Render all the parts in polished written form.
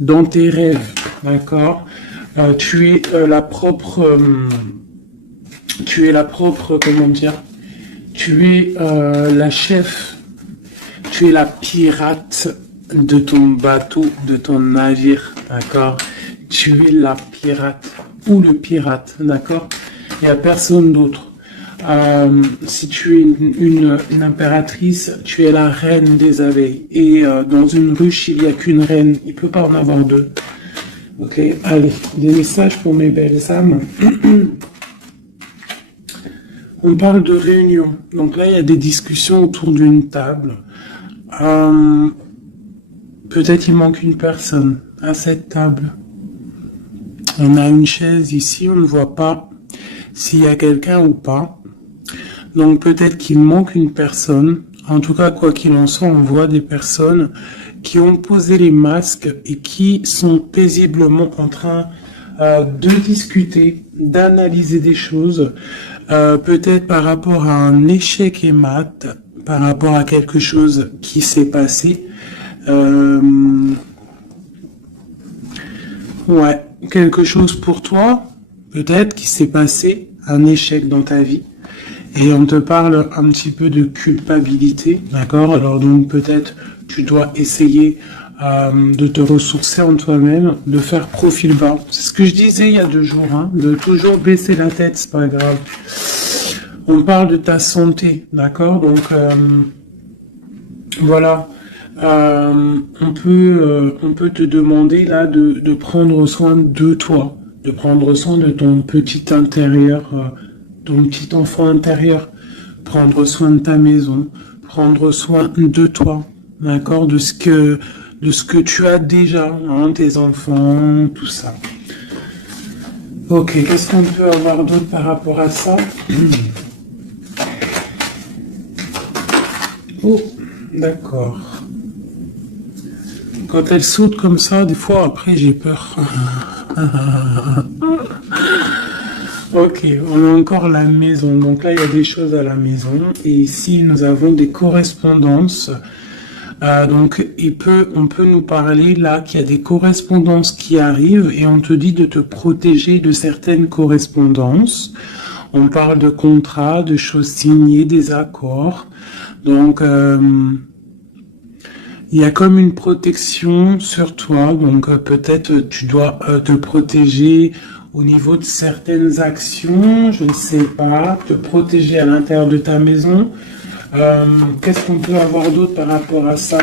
dans tes rêves, d'accord? Tu es comment dire? Tu es la chef, tu es la pirate de ton bateau, de ton navire, d'accord? Tu es la pirate ou le pirate, d'accord? Il n'y a personne d'autre. Si tu es une impératrice, tu es la reine des abeilles. Et dans une ruche, il n'y a qu'une reine. Il ne peut pas en avoir deux. Ok, allez, des messages pour mes belles âmes. On parle de réunion. Donc là, il y a des discussions autour d'une table. Peut-être il manque une personne à cette table. On a une chaise ici, on ne voit pas s'il y a quelqu'un ou pas. Donc peut-être qu'il manque une personne. En tout cas, quoi qu'il en soit, on voit des personnes qui ont posé les masques et qui sont paisiblement en train de discuter, d'analyser des choses, peut-être par rapport à un échec et mat, par rapport à quelque chose qui s'est passé. Ouais, quelque chose pour toi, peut-être qui s'est passé, un échec dans ta vie. Et on te parle un petit peu de culpabilité, d'accord? Alors donc peut-être tu dois essayer de te ressourcer en toi-même, de faire profil bas. C'est ce que je disais il y a 2 jours, hein, de toujours baisser la tête, c'est pas grave. On parle de ta santé, d'accord? Donc voilà, on peut te demander là de prendre soin de toi, de prendre soin de ton petit intérieur. Ton petit enfant intérieur, prendre soin de ta maison, prendre soin de toi, d'accord, de ce que tu as déjà, hein, tes enfants, tout ça. Ok, qu'est-ce qu'on peut avoir d'autre par rapport à ça? Oh, d'accord. Quand elle saute comme ça, des fois après j'ai peur. Ok, on a encore la maison. Donc là, il y a des choses à la maison. Et ici, nous avons des correspondances. Donc, on peut nous parler là qu'il y a des correspondances qui arrivent et on te dit de te protéger de certaines correspondances. On parle de contrats, de choses signées, des accords. Donc, il y a comme une protection sur toi. Donc, peut-être tu dois te protéger au niveau de certaines actions, je ne sais pas, te protéger à l'intérieur de ta maison. Qu'est-ce qu'on peut avoir d'autre par rapport à ça?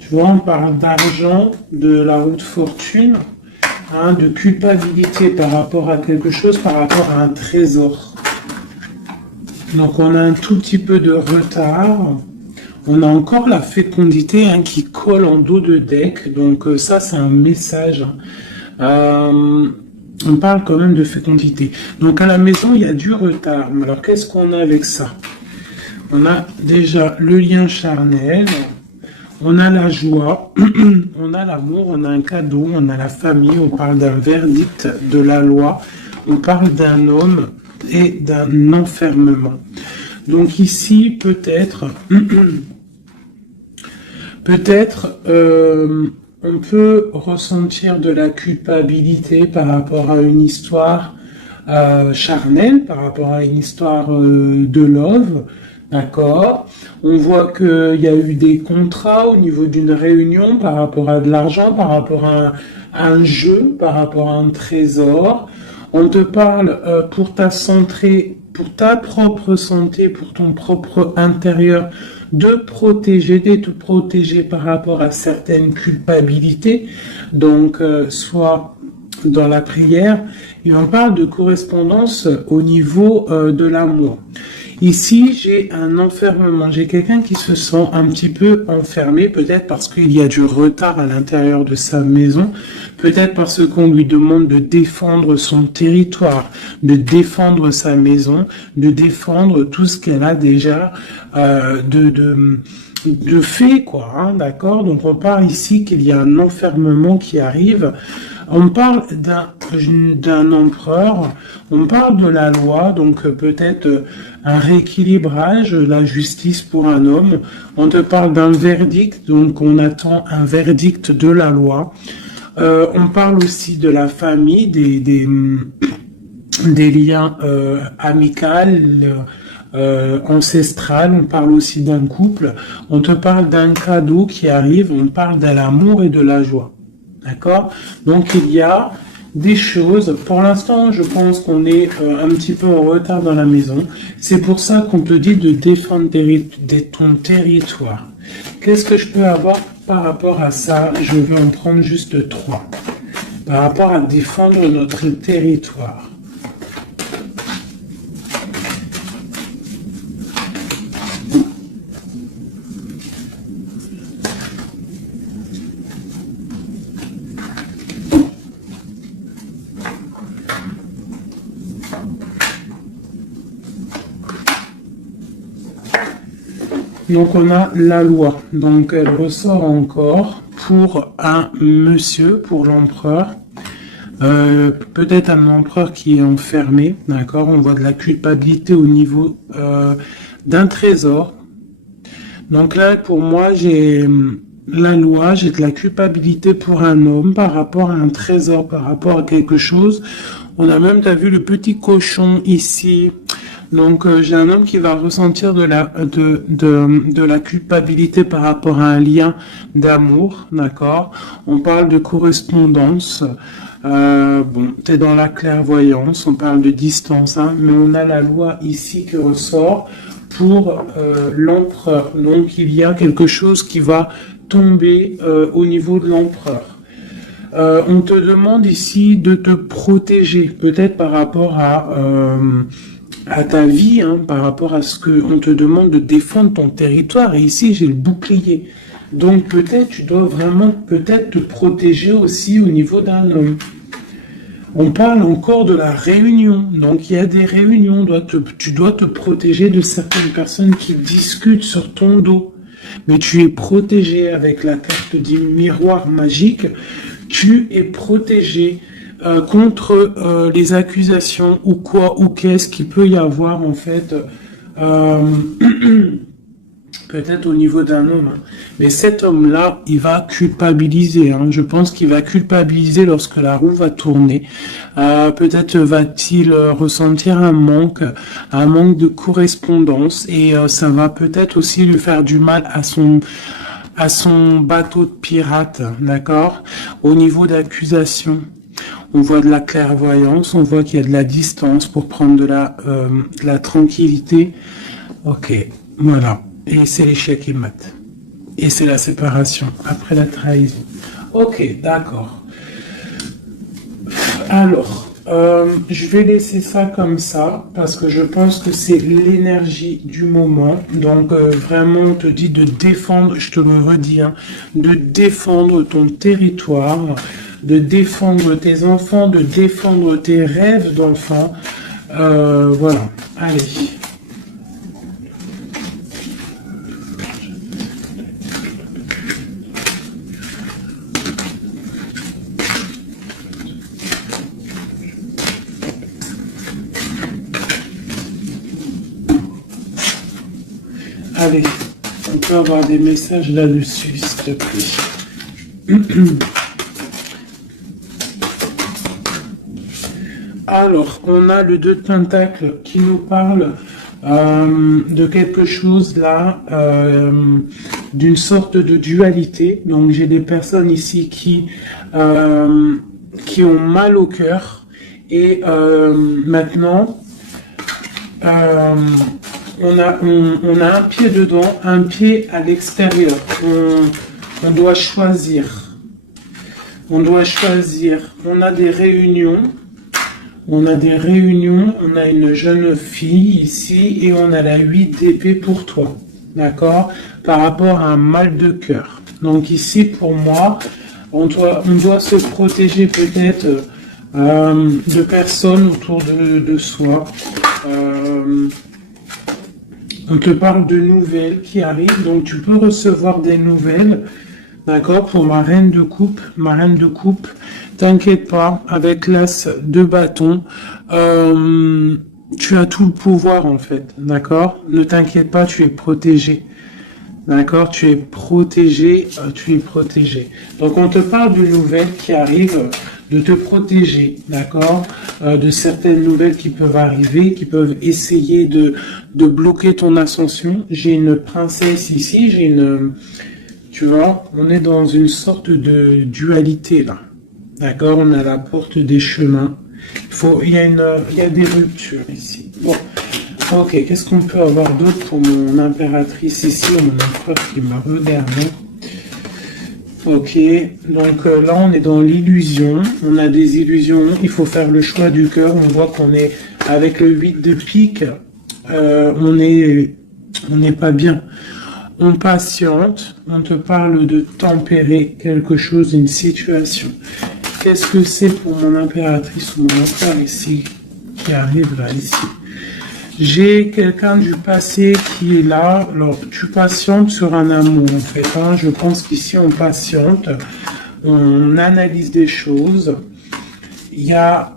Tu vois, on parle d'argent, de la roue de fortune, hein, de culpabilité par rapport à quelque chose, par rapport à un trésor. Donc on a un tout petit peu de retard. On a encore la fécondité, hein, qui colle en dos de deck. Donc ça, c'est un message. On parle quand même de fécondité. Donc à la maison, il y a du retard. Alors qu'est-ce qu'on a avec ça? On a déjà le lien charnel, on a la joie, on a l'amour, on a un cadeau, on a la famille, on parle d'un verdict de la loi, on parle d'un homme et d'un enfermement. Donc ici, peut-être, on peut ressentir de la culpabilité par rapport à une histoire charnelle, par rapport à une histoire de love, d'accord? On voit qu'il y a eu des contrats au niveau d'une réunion par rapport à de l'argent, par rapport à un jeu, par rapport à un trésor. On te parle pour ta santé, pour ta propre santé, pour ton propre intérieur, de te protéger par rapport à certaines culpabilités, donc soit dans la prière, et on parle de correspondance au niveau de l'amour. Ici, j'ai un enfermement, j'ai quelqu'un qui se sent un petit peu enfermé, peut-être parce qu'il y a du retard à l'intérieur de sa maison, peut-être parce qu'on lui demande de défendre son territoire, de défendre sa maison, de défendre tout ce qu'elle a déjà de fait, quoi, hein, d'accord? Donc on parle ici qu'il y a un enfermement qui arrive. On parle d'un empereur, on parle de la loi, donc peut-être un rééquilibrage, la justice pour un homme. On te parle d'un verdict, donc on attend un verdict de la loi. On parle aussi de la famille, des liens amicaux, ancestral, on parle aussi d'un couple, on te parle d'un cadeau qui arrive, on parle de l'amour et de la joie. D'accord? Donc il y a des choses, pour l'instant je pense qu'on est un petit peu en retard dans la maison, c'est pour ça qu'on te dit de défendre ton territoire. Qu'est-ce que je peux avoir par rapport à ça? Je vais en prendre juste 3. Par rapport à défendre notre territoire. Donc on a la loi, donc elle ressort encore pour un monsieur, pour l'empereur, peut-être un empereur qui est enfermé, d'accord, on voit de la culpabilité au niveau d'un trésor. Donc là pour moi j'ai la loi, j'ai de la culpabilité pour un homme par rapport à un trésor, par rapport à quelque chose. On a même, t'as vu le petit cochon ici. Donc j'ai un homme qui va ressentir de la culpabilité par rapport à un lien d'amour, d'accord. On parle de correspondance. Bon, t'es dans la clairvoyance, on parle de distance, hein, mais on a la loi ici qui ressort pour l'empereur. Donc il y a quelque chose qui va tomber au niveau de l'empereur. On te demande ici de te protéger, peut-être par rapport à ta vie, hein, par rapport à ce qu'on te demande de défendre ton territoire. Et ici, j'ai le bouclier. Donc peut-être tu dois vraiment peut-être te protéger aussi au niveau d'un homme. On parle encore de la réunion. Donc il y a des réunions. Tu dois te protéger de certaines personnes qui discutent sur ton dos. Mais tu es protégé avec la carte du miroir magique. Tu es protégé contre les accusations ou quoi ou qu'est-ce qu'il peut y avoir en fait peut-être au niveau d'un homme. Hein. Mais cet homme-là, il va culpabiliser. Hein. Je pense qu'il va culpabiliser lorsque la roue va tourner. Peut-être va-t-il ressentir un manque de correspondance et ça va peut-être aussi lui faire du mal à son bateau de pirate, d'accord? Au niveau d'accusation. On voit de la clairvoyance, on voit qu'il y a de la distance pour prendre de la tranquillité. Ok, voilà. Et c'est l'échec et mat. Et c'est la séparation, après la trahison. Ok, d'accord. Alors, je vais laisser ça comme ça, parce que je pense que c'est l'énergie du moment. Donc, vraiment, on te dit de défendre, je te le redis, hein, de défendre ton territoire, de défendre tes enfants, de défendre tes rêves d'enfants. Voilà, allez. Allez, on peut avoir des messages là-dessus, s'il te plaît. Alors, on a le 2 de Pentacle qui nous parle de quelque chose là, d'une sorte de dualité. Donc, j'ai des personnes ici qui ont mal au cœur. Et maintenant, on a un pied dedans, un pied à l'extérieur. On doit choisir. On doit choisir. On a des réunions. On a une jeune fille ici et on a la 8 d'épée pour toi, d'accord? Par rapport à un mal de cœur. Donc ici, pour moi, on doit se protéger peut-être de personnes autour de soi. On te parle de nouvelles qui arrivent, donc tu peux recevoir des nouvelles. D'accord, pour ma reine de coupe, t'inquiète pas, avec l'as de bâton, tu as tout le pouvoir en fait, d'accord? Ne t'inquiète pas, tu es protégé. D'accord, tu es protégé, tu es protégé. Donc on te parle d'une nouvelle qui arrive de te protéger, d'accord, de certaines nouvelles qui peuvent arriver, qui peuvent essayer de bloquer ton ascension. J'ai une princesse ici, j'ai une, tu vois, on est dans une sorte de dualité là, d'accord, on a la porte des chemins. Il y a des ruptures ici. Bon. Ok, qu'est-ce qu'on peut avoir d'autre pour mon impératrice ici, mon empereur qui me regarde. Ok, donc là on est dans l'illusion, on a des illusions, il faut faire le choix du cœur, on voit qu'on est avec le 8 de pique, on n'est pas bien. On patiente, on te parle de tempérer quelque chose, une situation. Qu'est-ce que c'est pour mon impératrice ou mon empereur ici, qui arrive là, ici? J'ai quelqu'un du passé qui est là. Alors, tu patientes sur un amour, en fait. Hein. Je pense qu'ici, on patiente. On analyse des choses. Il y a...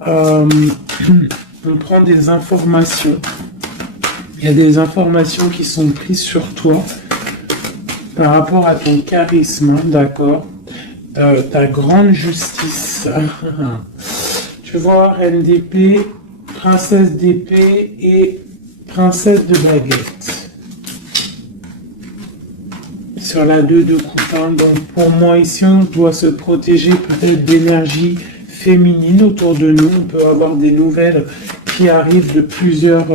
on prend des informations. Il y a des informations qui sont prises sur toi par rapport à ton charisme, d'accord, ta grande justice. Tu vois, reine d'épée, princesse d'épée et princesse de baguette. Sur la 2 de coupe. Donc pour moi ici, on doit se protéger peut-être d'énergie féminine autour de nous. On peut avoir des nouvelles qui arrivent de plusieurs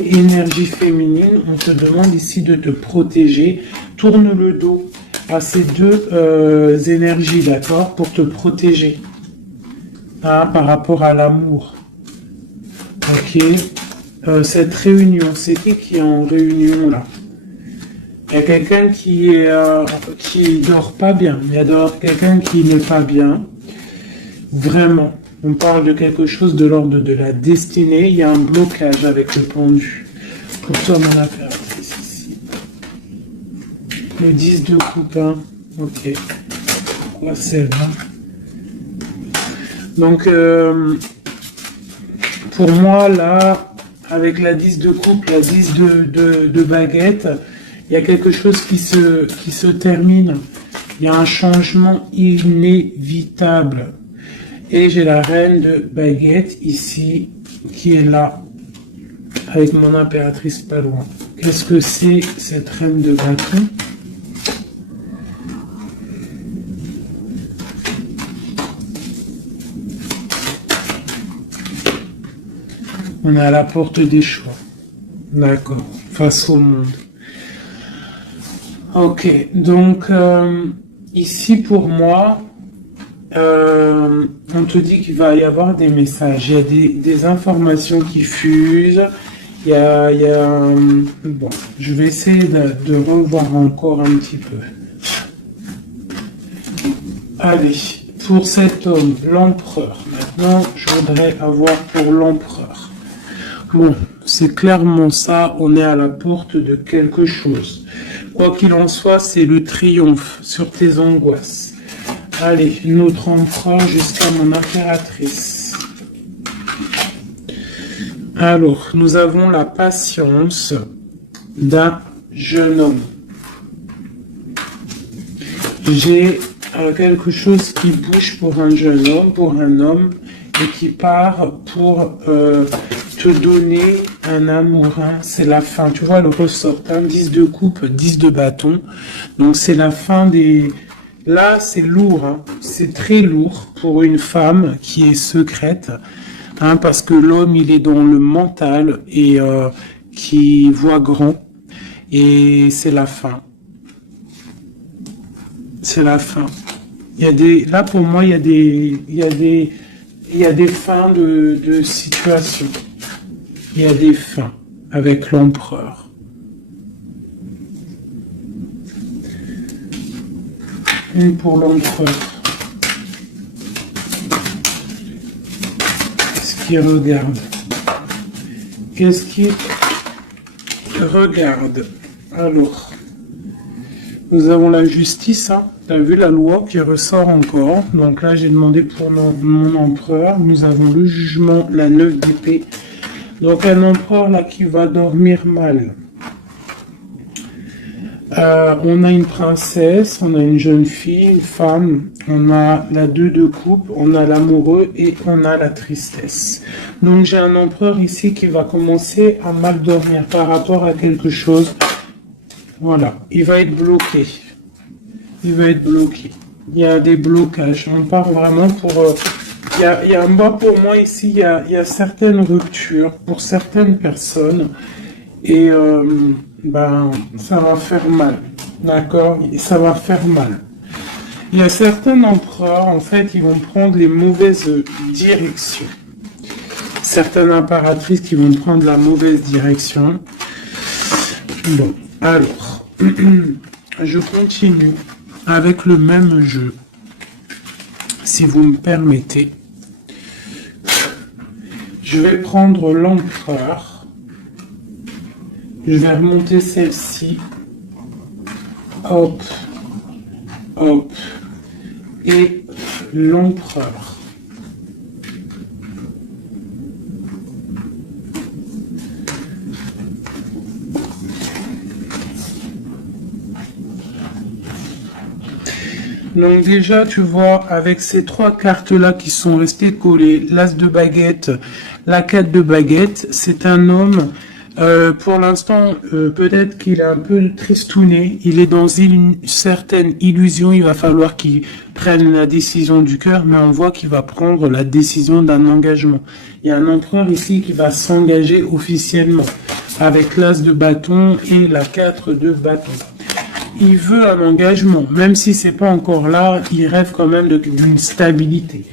énergies féminines. On te demande ici de te protéger. Tourne le dos à ces deux énergies, d'accord, pour te protéger par rapport à l'amour. Ok. Cette réunion, c'est qui est en réunion là? Il y a quelqu'un qui dort pas bien. Il y a quelqu'un qui n'est pas bien. Vraiment. On parle de quelque chose de l'ordre de la destinée. Il y a un blocage avec le pendu. Pour toi, mon affaire, c'est ici. Le 10 de coupe, hein. Ok. Pourquoi celle-là? Donc, pour moi, là, avec la 10 de coupe, la 10 de baguette, il y a quelque chose qui se termine. Il y a un changement inévitable. Et j'ai la reine de baguette ici, qui est là, avec mon impératrice pas loin. Qu'est-ce que c'est cette reine de bâton? On est à la porte des choix. D'accord. Face au monde. Ok. Donc, ici, pour moi, on te dit qu'il va y avoir des messages. Il y a des informations qui fusent. Bon, je vais essayer de revoir encore un petit peu. Allez, pour cet homme, l'empereur. Maintenant, je voudrais avoir pour l'empereur. Bon, c'est clairement ça, on est à la porte de quelque chose. Quoi qu'il en soit, c'est le triomphe sur tes angoisses. Allez, notre empereur jusqu'à mon impératrice. Alors, nous avons la patience d'un jeune homme. J'ai quelque chose qui bouge pour un jeune homme, pour un homme, et qui part pour te donner un amour. Hein. C'est la fin. Tu vois, le ressort. 10 de coupe, 10 de bâton. Donc, c'est la fin des... Là, c'est lourd. Hein. C'est très lourd pour une femme qui est secrète. Hein, parce que l'homme, il est dans le mental et qui voit grand. Et c'est la fin. C'est la fin. Il y a des... Là, pour moi, il y a des fins de situation. Il y a des fins avec l'empereur. Une pour l'empereur. Qu'est-ce qu'il regarde? Qu'est-ce qu'il regarde? Alors, nous avons la justice, hein. Tu as vu la loi qui ressort encore. Donc là, j'ai demandé pour mon empereur. Nous avons le jugement, la 9 d'épée. Donc un empereur là qui va dormir mal. On a une princesse, on a une jeune fille, une femme, on a la 2 de coupe, on a l'amoureux et on a la tristesse. Donc j'ai un empereur ici qui va commencer à mal dormir par rapport à quelque chose. Voilà, il va être bloqué. Il va être bloqué. Il y a des blocages. On part vraiment pour... moi, pour moi ici, il y a certaines ruptures pour certaines personnes. Et ça va faire mal. D'accord? Et ça va faire mal. Il y a certains empereurs, en fait, ils vont prendre les mauvaises directions. Certaines impératrices qui vont prendre la mauvaise direction. Bon, alors, je continue avec le même jeu, si vous me permettez. Je vais prendre l'empereur. Je vais remonter celle-ci. Hop. Hop. Et l'empereur. Donc déjà, tu vois, avec ces 3 cartes-là qui sont restées collées, l'as de baguette, la 4 de baguette, c'est un homme... pour l'instant, peut-être qu'il est un peu tristouné, il est dans une certaine illusion, il va falloir qu'il prenne la décision du cœur, mais on voit qu'il va prendre la décision d'un engagement. Il y a un empereur ici qui va s'engager officiellement, avec l'as de bâton et la 4 de bâton. Il veut un engagement, même si c'est pas encore là, il rêve quand même d'une stabilité.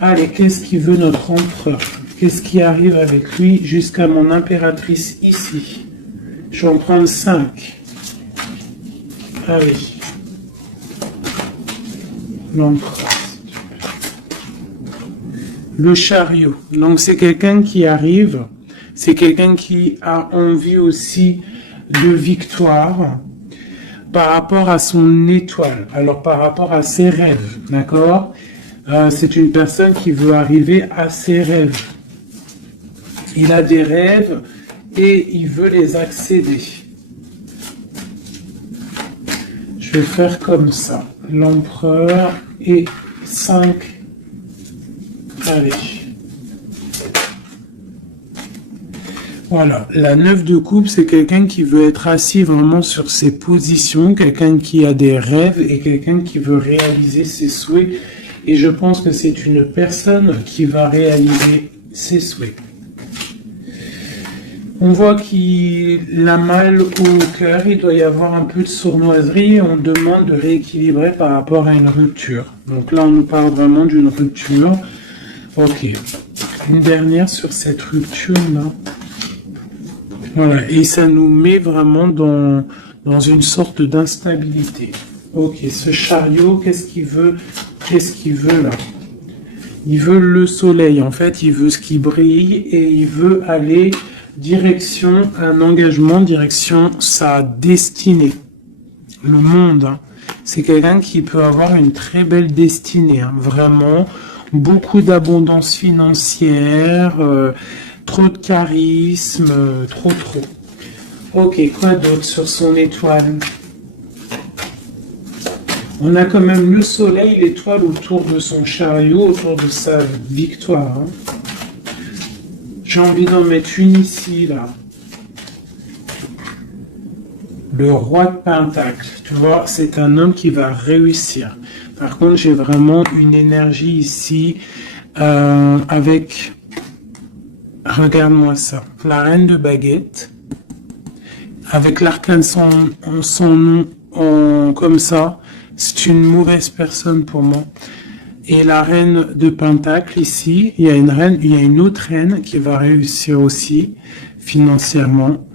Allez, qu'est-ce qu'il veut notre empereur ? Qu'est-ce qui arrive avec lui jusqu'à mon impératrice ici? Je vais en prendre 5. Allez. L'empereur. Le chariot. Donc c'est quelqu'un qui arrive. C'est quelqu'un qui a envie aussi de victoire par rapport à son étoile. Alors par rapport à ses rêves. D'accord? C'est une personne qui veut arriver à ses rêves. Il a des rêves et il veut les accéder. Je vais faire comme ça. L'empereur et 5. Allez. Voilà. La 9 de coupe, c'est quelqu'un qui veut être assis vraiment sur ses positions, quelqu'un qui a des rêves et quelqu'un qui veut réaliser ses souhaits. Et je pense que c'est une personne qui va réaliser ses souhaits. On voit qu'il a mal au cœur, il doit y avoir un peu de sournoiserie et on demande de rééquilibrer par rapport à une rupture. Donc là, on nous parle vraiment d'une rupture. Ok. Une dernière sur cette rupture-là. Voilà. Et ça nous met vraiment dans une sorte d'instabilité. Ok. Ce chariot, qu'est-ce qu'il veut? Qu'est-ce qu'il veut là? Il veut le soleil. En fait, il veut ce qui brille et il veut aller... direction un engagement, direction sa destinée. Le monde, hein. C'est quelqu'un qui peut avoir une très belle destinée, hein. Vraiment, beaucoup d'abondance financière, trop de charisme, trop. Ok, quoi d'autre sur son étoile? On a quand même le soleil, l'étoile autour de son chariot, autour de sa victoire, hein. J'ai envie d'en mettre une ici, là. Le roi de Pentacle. Tu vois, c'est un homme qui va réussir. Par contre, j'ai vraiment une énergie ici avec... Regarde-moi ça. La reine de baguette. Avec l'arcane son nom comme ça. C'est une mauvaise personne pour moi. Et la reine de Pentacle ici, il y a une autre reine qui va réussir aussi financièrement.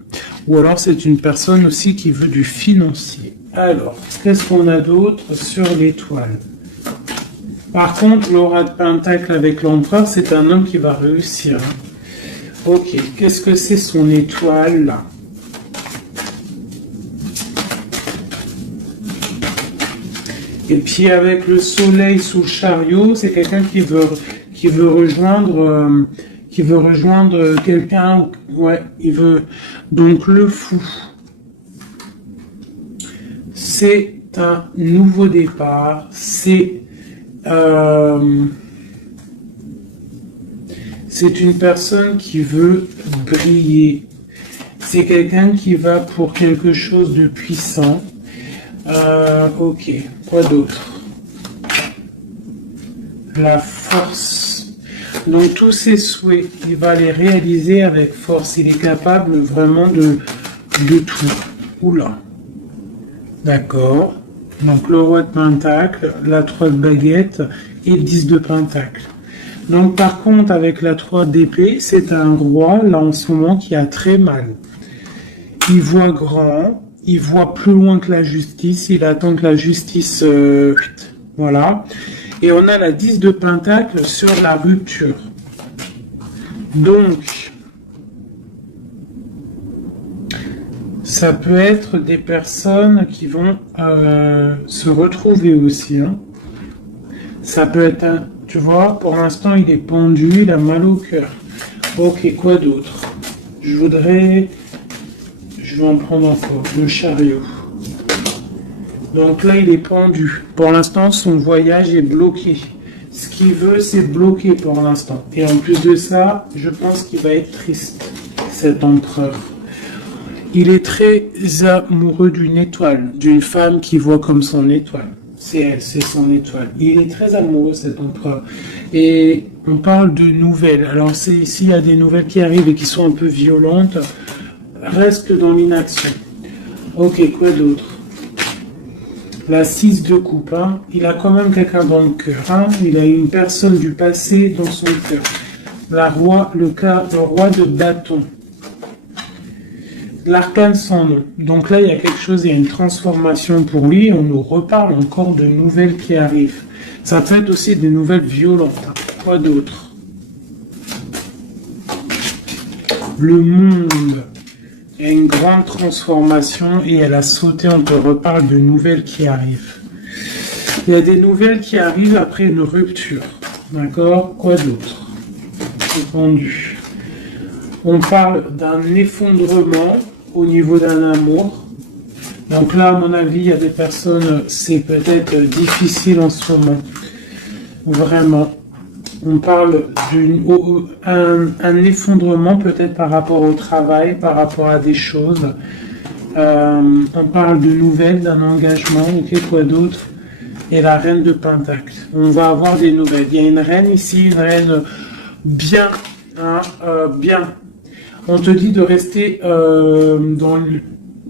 Ou alors c'est une personne aussi qui veut du financier. Alors, qu'est-ce qu'on a d'autre sur l'étoile? Par contre, l'aura de Pentacle avec l'empereur, c'est un homme qui va réussir. Ok, qu'est-ce que c'est son étoile là? Et puis avec le soleil sous le chariot, c'est quelqu'un qui veut rejoindre quelqu'un. Ouais, il veut donc le fou. c'est un nouveau départ, c'est une personne qui veut briller. C'est quelqu'un qui va pour quelque chose de puissant. Ok, quoi d'autre? La force. Donc tous ses souhaits, il va les réaliser avec force. Il est capable vraiment de tout. Oula. D'accord. Donc le roi de pentacle, la 3 de baguette et 10 de pentacle. Donc par contre avec la 3 d'épée, c'est un roi là en ce moment qui a très mal. Il voit grand, il voit plus loin que la justice, il attend que la justice... voilà. Et on a la 10 de pentacle sur la rupture. Donc, ça peut être des personnes qui vont se retrouver aussi. Hein. Ça peut être un... Tu vois, pour l'instant, il est pendu, il a mal au cœur. Ok, quoi d'autre? Je vais en prendre encore. Le chariot. Donc là, il est pendu. Pour l'instant, son voyage est bloqué. Ce qu'il veut, c'est bloquer pour l'instant. Et en plus de ça, je pense qu'il va être triste, cet empereur. Il est très amoureux d'une étoile, d'une femme qui voit comme son étoile. C'est elle, c'est son étoile. Il est très amoureux, cet empereur. Et on parle de nouvelles. Alors, s'il y a des nouvelles qui arrivent et qui sont un peu violentes, reste dans l'inaction. Ok, quoi d'autre? La 6 de coupe, hein. Il a quand même quelqu'un dans le cœur. Hein. Il a une personne du passé dans son cœur. Le roi de bâton. L'arcane sans nom. Donc là, il y a quelque chose, il y a une transformation pour lui. On nous reparle encore de nouvelles qui arrivent. Ça peut être aussi des nouvelles violentes. Hein. Quoi d'autre? Le monde. Il y a une grande transformation et elle a sauté, on te reparle de nouvelles qui arrivent. Il y a des nouvelles qui arrivent après une rupture. D'accord? Quoi d'autre? Entendu. On parle d'un effondrement au niveau d'un amour. Donc là, à mon avis, il y a des personnes, c'est peut-être difficile en ce moment. Vraiment. On parle d'un effondrement peut-être par rapport au travail, par rapport à des choses. On parle de nouvelles, d'un engagement, ok, quoi d'autre? Et la reine de pentacle. On va avoir des nouvelles. Il y a une reine ici, une reine bien, hein, bien. On te dit de rester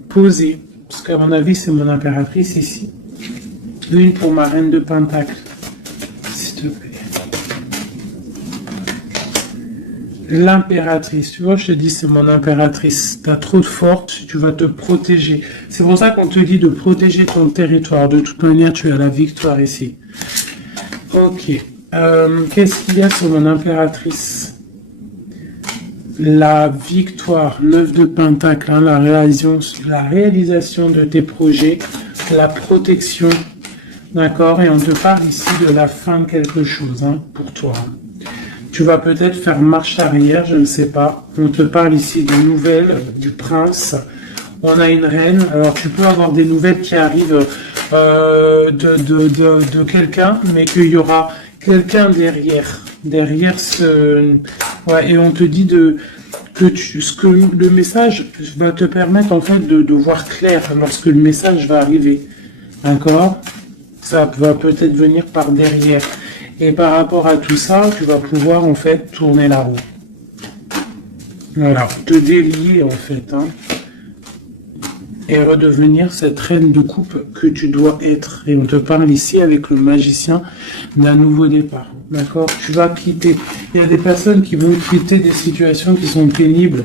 posé, parce qu'à mon avis, c'est mon impératrice ici. Une pour ma reine de pentacle, s'il te plaît. L'impératrice, tu vois, je te dis, c'est mon impératrice. Tu as trop de force, tu vas te protéger. C'est pour ça qu'on te dit de protéger ton territoire. De toute manière, tu as la victoire ici. Ok. Qu'est-ce qu'il y a sur mon impératrice? La victoire, 9 de pentacle, hein, la réalisation de tes projets, la protection. D'accord? Et on te parle ici de la fin de quelque chose, hein, pour toi. Tu vas peut-être faire marche arrière, je ne sais pas. On te parle ici de nouvelles, du prince. On a une reine. Alors tu peux avoir des nouvelles qui arrivent de quelqu'un, mais qu'il y aura quelqu'un derrière. Derrière ce... Ouais, et on te dit que le message va te permettre en fait de voir clair lorsque le message va arriver. D'accord? Ça va peut-être venir par derrière. Et par rapport à tout ça, tu vas pouvoir en fait tourner la roue. Voilà, te délier en fait. Hein, et redevenir cette reine de coupe que tu dois être. Et on te parle ici avec le magicien d'un nouveau départ. D'accord? Tu vas quitter. Il y a des personnes qui vont quitter des situations qui sont pénibles.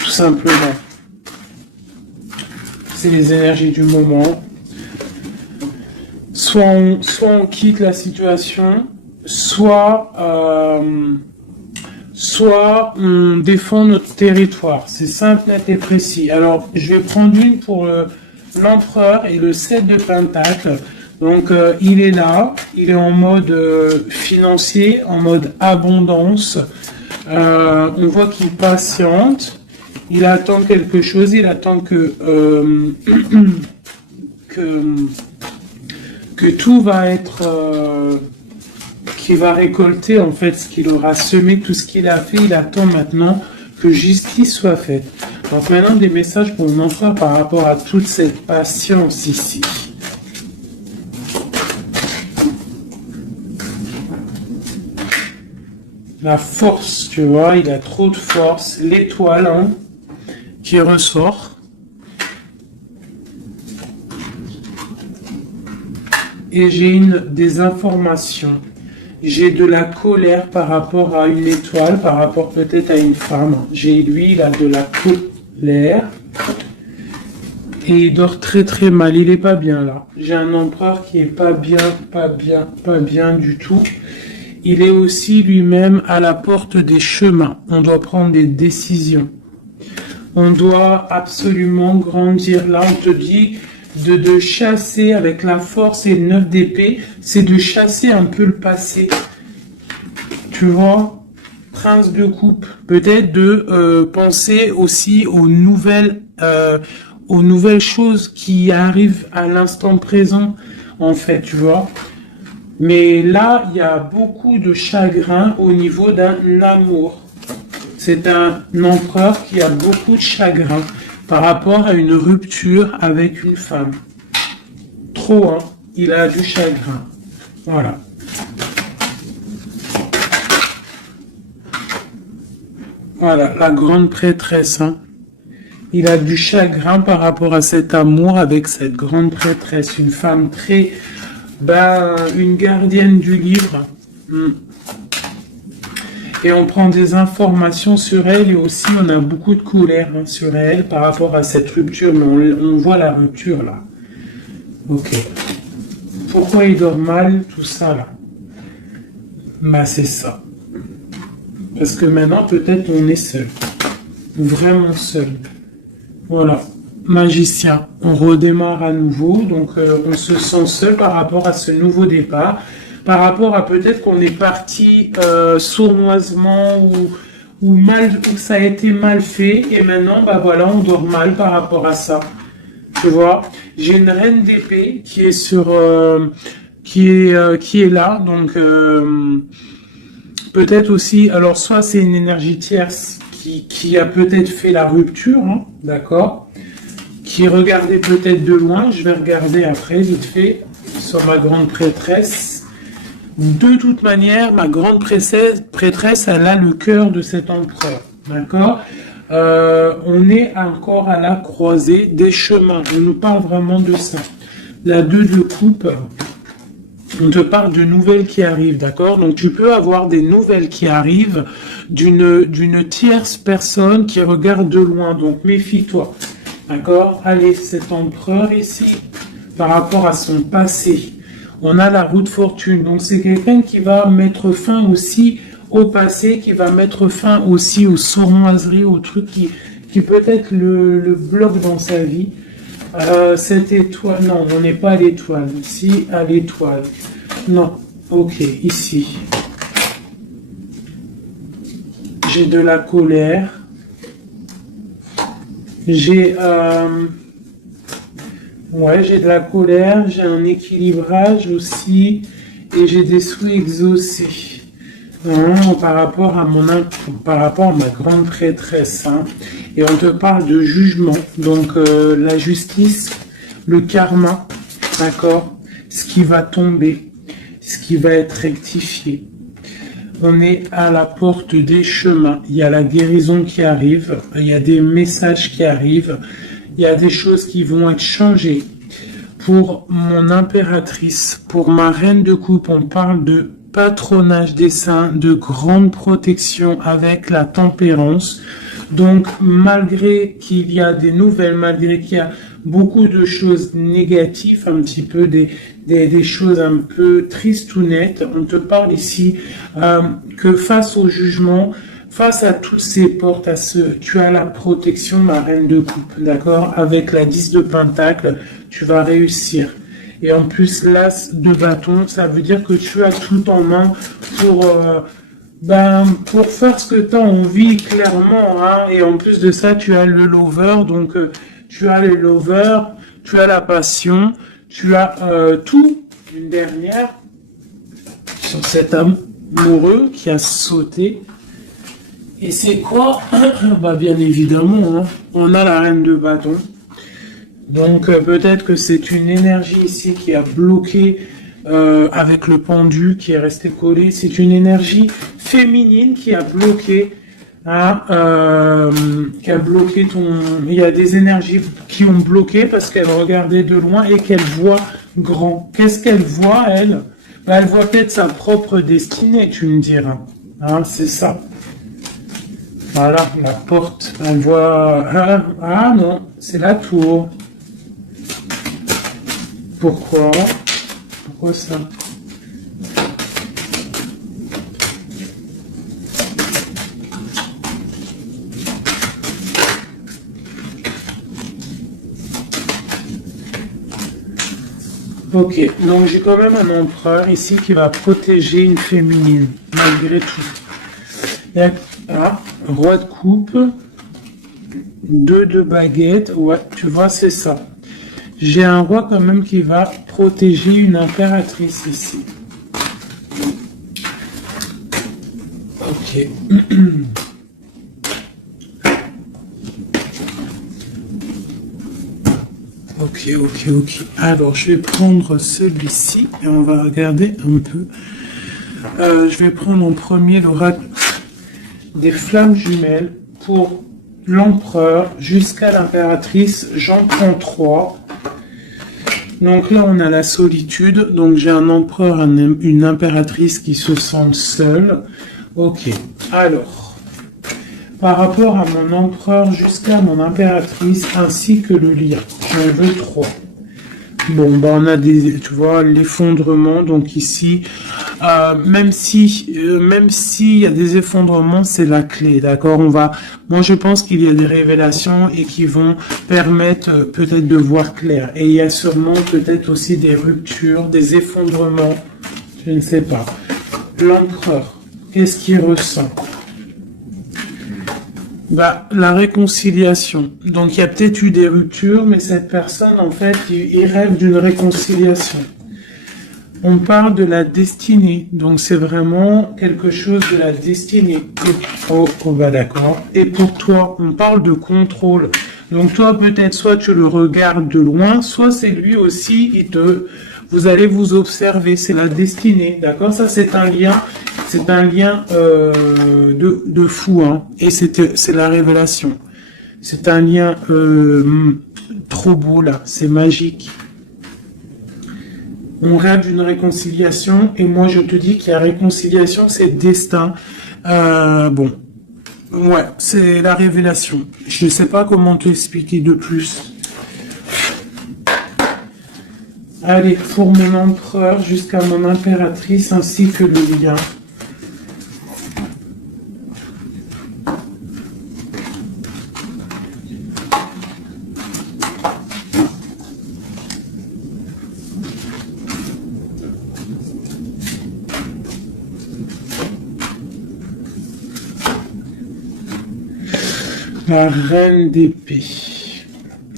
Tout simplement. C'est les énergies du moment. Soit on quitte la situation, soit on défend notre territoire. C'est simple, net et précis. Alors, je vais prendre une pour l'empereur et le 7 de pentacle. Donc, il est là, il est en mode financier, en mode abondance. On voit qu'il patiente, il attend quelque chose, il attend que... que tout va être, qu'il va récolter en fait ce qu'il aura semé, tout ce qu'il a fait. Il attend maintenant que justice soit faite. Donc maintenant des messages pour mon emploi par rapport à toute cette patience ici. La force, tu vois, il a trop de force. L'étoile hein, qui ressort. Et j'ai des informations. J'ai de la colère par rapport à une étoile, par rapport peut-être à une femme. J'ai lui, il a de la colère. Et il dort très très mal. Il est pas bien là. J'ai un empereur qui est pas bien du tout. Il est aussi lui-même à la porte des chemins. On doit prendre des décisions. On doit absolument grandir. Là, on te dit de chasser avec la force et le 9 d'épée, c'est de chasser un peu le passé. Tu vois, prince de coupe. Peut-être de penser aussi aux nouvelles choses qui arrivent à l'instant présent, en fait, tu vois. Mais là, il y a beaucoup de chagrin au niveau d'un amour. C'est un empereur qui a beaucoup de chagrin par rapport à une rupture avec une femme. Trop, hein. Il a du chagrin. Voilà. Voilà, la grande prêtresse, hein. Il a du chagrin par rapport à cet amour avec cette grande prêtresse. Une femme très... une gardienne du livre. Et on prend des informations sur elle et aussi on a beaucoup de colère hein, sur elle par rapport à cette rupture. Mais on voit la rupture là. Ok. Pourquoi il dort mal, tout ça là? Bah c'est ça. Parce que maintenant peut-être on est seul. Vraiment seul. Voilà. Magicien. On redémarre à nouveau. Donc on se sent seul par rapport à ce nouveau départ. Par rapport à peut-être qu'on est parti sournoisement ou ça a été mal fait et maintenant bah voilà on dort mal par rapport à ça. Tu vois, j'ai une reine d'épée qui est qui est là donc peut-être aussi alors soit c'est une énergie tierce qui a peut-être fait la rupture, hein, d'accord, qui regardait peut-être de loin. Je vais regarder après vite fait sur ma grande prêtresse. De toute manière, ma grande prêtresse, elle a le cœur de cet empereur. D'accord. On est encore à la croisée des chemins. On nous parle vraiment de ça. La 2 de coupe, on te parle de nouvelles qui arrivent. D'accord. Donc tu peux avoir des nouvelles qui arrivent d'une tierce personne qui regarde de loin. Donc méfie-toi. D'accord. Allez, cet empereur ici, par rapport à son passé. On a la roue de fortune, donc c'est quelqu'un qui va mettre fin aussi au passé, qui va mettre fin aussi aux sournoiseries, aux trucs qui peut-être le bloquent dans sa vie. Cette étoile, non, on n'est pas à l'étoile, ici à l'étoile. Non, ok, ici. J'ai de la colère. J'ai... Ouais, j'ai de la colère, j'ai un équilibrage aussi, et j'ai des souhaits exaucés. Par rapport à ma grande prêtresse, hein. Et on te parle de jugement, donc la justice, le karma, d'accord, ce qui va tomber, ce qui va être rectifié. On est à la porte des chemins, il y a la guérison qui arrive, il y a des messages qui arrivent. Il y a des choses qui vont être changées. Pour mon impératrice, pour ma reine de coupe, on parle de patronage des saints, de grande protection avec la tempérance. Donc, malgré qu'il y a des nouvelles, malgré qu'il y a beaucoup de choses négatives, un petit peu des choses un peu tristes ou nettes, on te parle ici que face au jugement, face à toutes ces portes, tu as la protection, ma reine de coupe, d'accord? Avec la 10 de pentacle, tu vas réussir. Et en plus, l'as de bâton, ça veut dire que tu as tout en main pour faire ce que tu as envie, clairement, hein. Et en plus de ça, tu as le lover, donc tu as le lover, tu as la passion, tu as tout. Une dernière sur cet amoureux qui a sauté. Et c'est quoi? Bah bien évidemment, hein, on a la reine de bâton. Donc peut-être que c'est une énergie ici qui a bloqué avec le pendu qui est resté collé. C'est une énergie féminine qui a bloqué. Qui a bloqué ton... Il y a des énergies qui ont bloqué parce qu'elle regardait de loin et qu'elle voit grand. Qu'est-ce qu'elle voit, elle? Bah, elle voit peut-être sa propre destinée, tu me diras. Hein, c'est ça. Voilà, la porte. Elle voit... Ah non, c'est la tour. Pourquoi? Pourquoi ça? Ok, donc j'ai quand même un empereur ici qui va protéger une féminine, malgré tout. Il y a, roi de coupe, 2 de baguette, ouais, tu vois, c'est ça. J'ai un roi quand même qui va protéger une impératrice ici. Ok. Ok. Alors, je vais prendre celui-ci et on va regarder un peu. Je vais prendre en premier l'oracle des flammes jumelles pour l'empereur jusqu'à l'impératrice. J'en prends 3. Donc là, on a la solitude. Donc j'ai un empereur, une impératrice qui se sentent seuls. Ok. Alors, par rapport à mon empereur jusqu'à mon impératrice ainsi que le lien, j'en veux 3. Bon, bah on a des, tu vois, l'effondrement. Donc ici, même si il y a des effondrements, c'est la clé, d'accord. Moi je pense qu'il y a des révélations et qui vont permettre peut-être de voir clair. Et il y a sûrement peut-être aussi des ruptures, des effondrements, je ne sais pas. L'empereur, qu'est-ce qu'il ressent? Bah, la réconciliation. Donc, il y a peut-être eu des ruptures, mais cette personne, en fait, il rêve d'une réconciliation. On parle de la destinée. Donc, c'est vraiment quelque chose de la destinée. Oh, bah, d'accord. Et pour toi, on parle de contrôle. Donc, toi, peut-être, soit tu le regardes de loin, soit c'est lui aussi, vous allez vous observer. C'est la destinée. D'accord? Ça, c'est un lien. C'est un lien de fou, hein. Et c'est la révélation. C'est un lien trop beau là, c'est magique. On rêve d'une réconciliation et moi je te dis qu'il y a réconciliation, c'est destin. Bon, ouais, c'est la révélation. Je ne sais pas comment te expliquer de plus. Allez, pour mon empereur jusqu'à mon impératrice ainsi que le lien. La reine d'épée.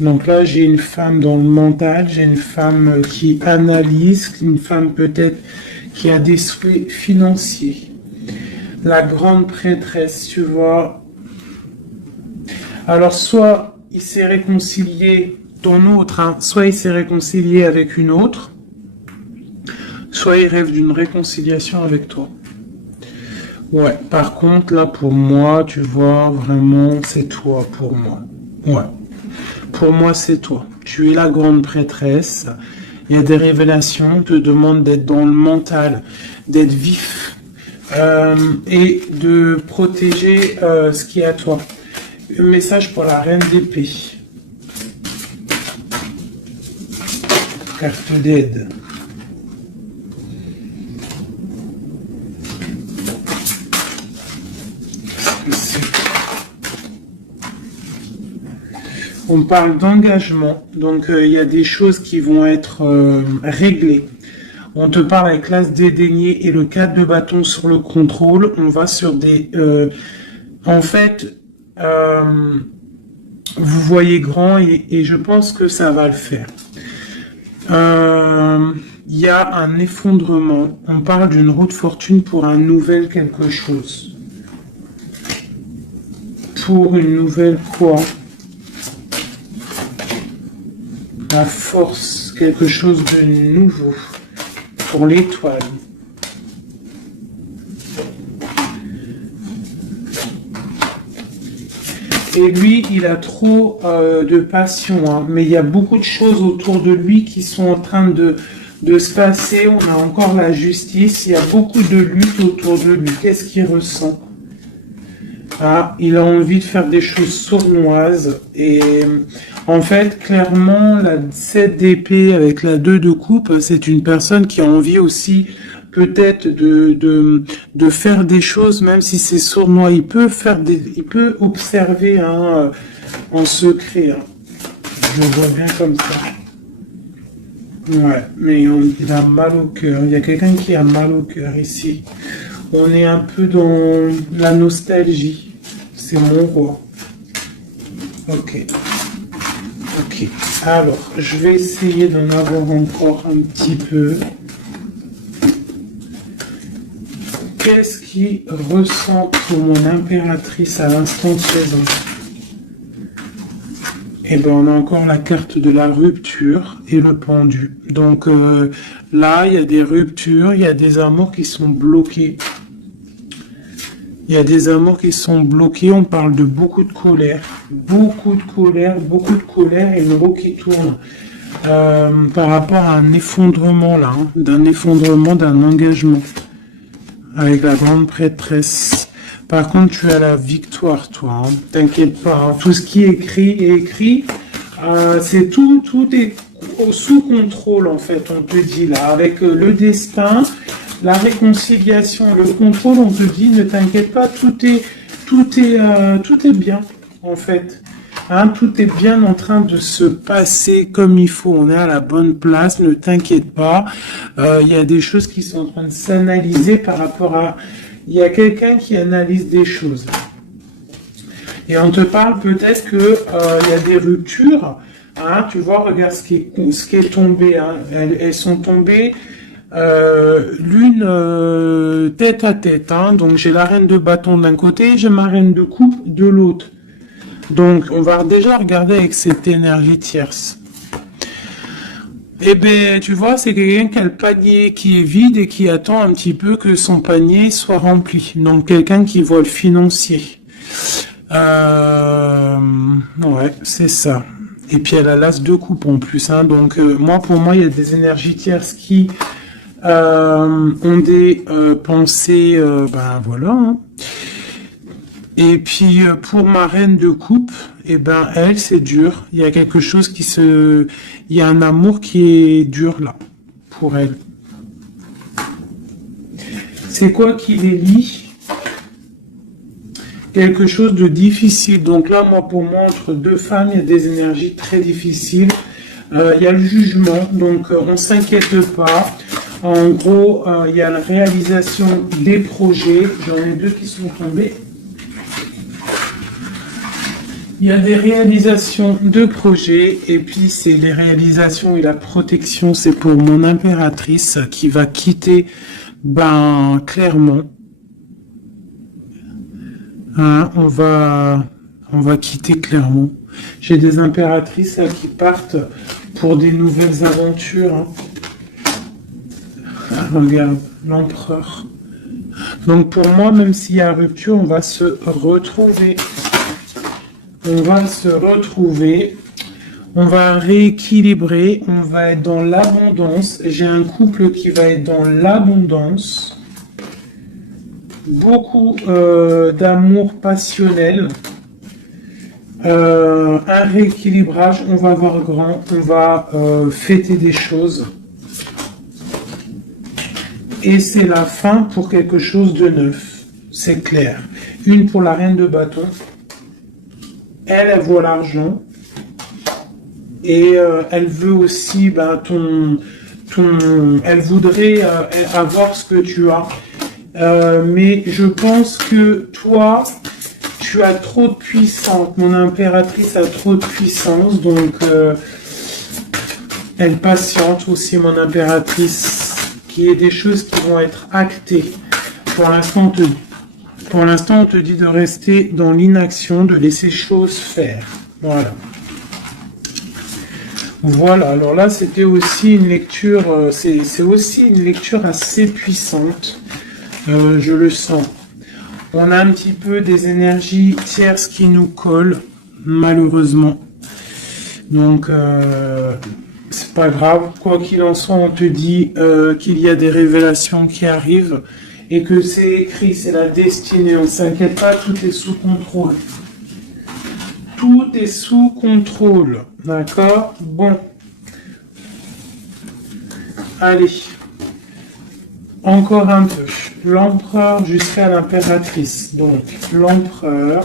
Donc là, j'ai une femme dans le mental, j'ai une femme qui analyse, une femme peut-être qui a des souhaits financiers. La grande prêtresse, tu vois. Alors, soit il s'est réconcilié, ton autre, hein, soit il s'est réconcilié avec une autre, soit il rêve d'une réconciliation avec toi. Ouais, par contre, là, pour moi, tu vois, vraiment, c'est toi, pour moi. Ouais. Pour moi, c'est toi. Tu es la grande prêtresse. Il y a des révélations, on te demande d'être dans le mental, d'être vif, et de protéger ce qui est à toi. Un message pour la reine d'épée. Carte d'aide. On parle d'engagement, donc il y a des choses qui vont être réglées. On te parle avec l'as dédaigné et le 4 de bâton sur le contrôle. On va sur des... en fait, vous voyez grand et je pense que ça va le faire. Il y a un effondrement. On parle d'une roue de fortune pour un nouvel quelque chose. Pour une nouvelle quoi? La force, quelque chose de nouveau. Pour l'étoile. Et lui, il a trop de passion, hein. Mais il y a beaucoup de choses autour de lui qui sont en train de se passer. On a encore la justice, il y a beaucoup de lutte autour de lui. Qu'est-ce qu'il ressent? Ah, il a envie de faire des choses sournoises. Et en fait, clairement, la 7 d'épée avec la 2 de coupe, c'est une personne qui a envie aussi peut-être de faire des choses, même si c'est sournois. Il peut observer hein, en secret. Hein. Je le vois bien comme ça. Ouais, mais il a mal au cœur. Il y a quelqu'un qui a mal au cœur ici. On est un peu dans la nostalgie. C'est mon roi. Ok. Ok. Alors, je vais essayer d'en avoir encore un petit peu. Qu'est-ce qu'il ressent pour mon impératrice à l'instant présent? Eh bien, on a encore la carte de la rupture et le pendu. Donc là, il y a des ruptures, il y a des amours qui sont bloqués. Il y a des amours qui sont bloqués. On parle de beaucoup de colère. Beaucoup de colère, et une roue qui tourne. Par rapport à un effondrement là, hein, d'un effondrement, d'un engagement. Avec la grande prêtresse. Par contre, tu as la victoire, toi. Hein. T'inquiète pas. Hein. Tout ce qui est écrit. C'est tout est sous contrôle, en fait, on te dit là. Avec le destin, la réconciliation, le contrôle, on te dit, ne t'inquiète pas, tout est bien, en fait. Hein, tout est bien en train de se passer comme il faut. On est à la bonne place, ne t'inquiète pas. Il y a des choses qui sont en train de s'analyser par rapport à... Il y a quelqu'un qui analyse des choses. Et on te parle peut-être que il y a des ruptures. Hein, tu vois, regarde ce qui est tombé. Hein. Elles sont tombées l'une tête à tête. Hein. Donc j'ai la reine de bâton d'un côté, j'ai ma reine de coupe de l'autre. Donc, on va déjà regarder avec cette énergie tierce. Eh bien, tu vois, c'est quelqu'un qui a le panier qui est vide et qui attend un petit peu que son panier soit rempli. Donc, quelqu'un qui voit le financier. Ouais, c'est ça. Et puis, elle a l'as de coupe en plus. Hein. Donc, pour moi, il y a des énergies tierces qui ont des pensées... voilà, hein. Et puis pour ma reine de coupe, eh ben elle c'est dur. Il y a quelque chose il y a un amour qui est dur là pour elle. C'est quoi qui les lie? Quelque chose de difficile. Donc là, pour moi, entre deux femmes, il y a des énergies très difficiles. Il y a le jugement, donc on s'inquiète pas. En gros, il y a la réalisation des projets. J'en ai deux qui sont tombés. Il y a des réalisations de projets et puis c'est les réalisations et la protection, c'est pour mon impératrice qui va quitter, clairement. Hein, on va quitter clairement. J'ai des impératrices là, qui partent pour des nouvelles aventures. Hein. Ah, regarde, l'empereur. Donc pour moi, même s'il y a rupture, on va se retrouver. On va se retrouver, on va rééquilibrer, on va être dans l'abondance. J'ai un couple qui va être dans l'abondance. Beaucoup d'amour passionnel. Un rééquilibrage, on va voir grand, on va fêter des choses. Et c'est la fin pour quelque chose de neuf, c'est clair. Une pour la reine de bâton. Elle voit l'argent et elle veut aussi elle voudrait avoir ce que tu as. Mais je pense que toi, tu as trop de puissance. Mon impératrice a trop de puissance, donc elle patiente aussi, mon impératrice, qui est des choses qui vont être actées. Pour l'instant, on te dit de rester dans l'inaction, de laisser choses faire. Voilà. Voilà, alors là, c'était aussi une lecture, c'est aussi une lecture assez puissante. Je le sens. On a un petit peu des énergies tierces qui nous collent, malheureusement. Donc, c'est pas grave. Quoi qu'il en soit, on te dit qu'il y a des révélations qui arrivent et que c'est écrit, c'est la destinée. On ne s'inquiète pas, tout est sous contrôle. Tout est sous contrôle. D'accord? Bon. Allez. Encore un peu. L'empereur jusqu'à l'impératrice. Donc, l'empereur.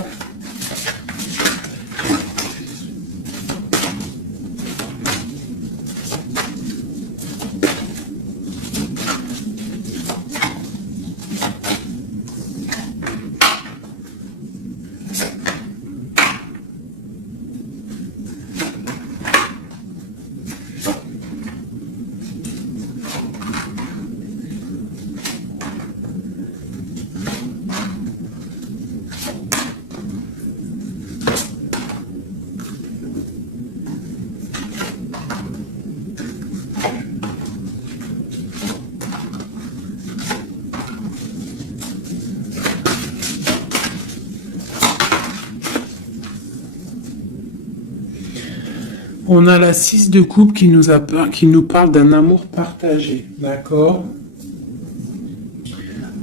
On a la 6 de coupe qui nous parle d'un amour partagé, d'accord?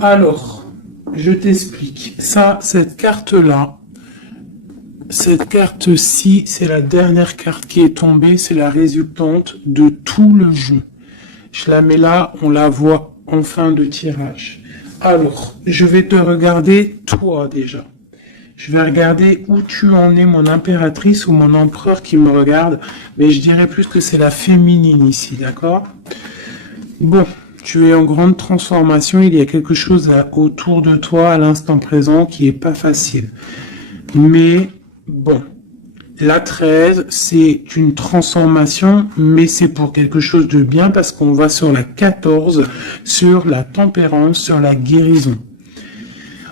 Alors, je t'explique. Ça, cette carte-là, cette carte-ci, c'est la dernière carte qui est tombée, c'est la résultante de tout le jeu. Je la mets là, on la voit en fin de tirage. Alors, je vais te regarder toi déjà. Je vais regarder où tu en es, mon impératrice ou mon empereur qui me regarde. Mais je dirais plus que c'est la féminine ici, d'accord? Bon, tu es en grande transformation. Il y a quelque chose autour de toi à l'instant présent qui est pas facile. Mais bon, la 13, c'est une transformation, mais c'est pour quelque chose de bien parce qu'on va sur la 14, sur la tempérance, sur la guérison.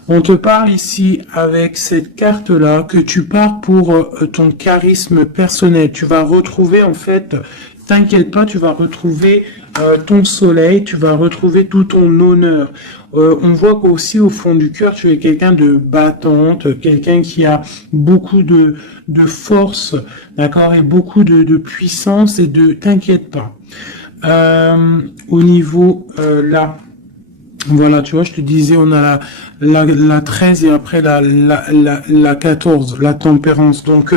On te parle ici avec cette carte-là que tu pars pour ton charisme personnel. Tu vas retrouver en fait, t'inquiète pas, tu vas retrouver ton soleil, tu vas retrouver tout ton honneur. On voit qu'aussi au fond du cœur, tu es quelqu'un de battante, quelqu'un qui a beaucoup de force, d'accord, et beaucoup de puissance et de... T'inquiète pas. Au niveau là... Voilà, tu vois, je te disais, on a la 13 et après la 14, la tempérance. Donc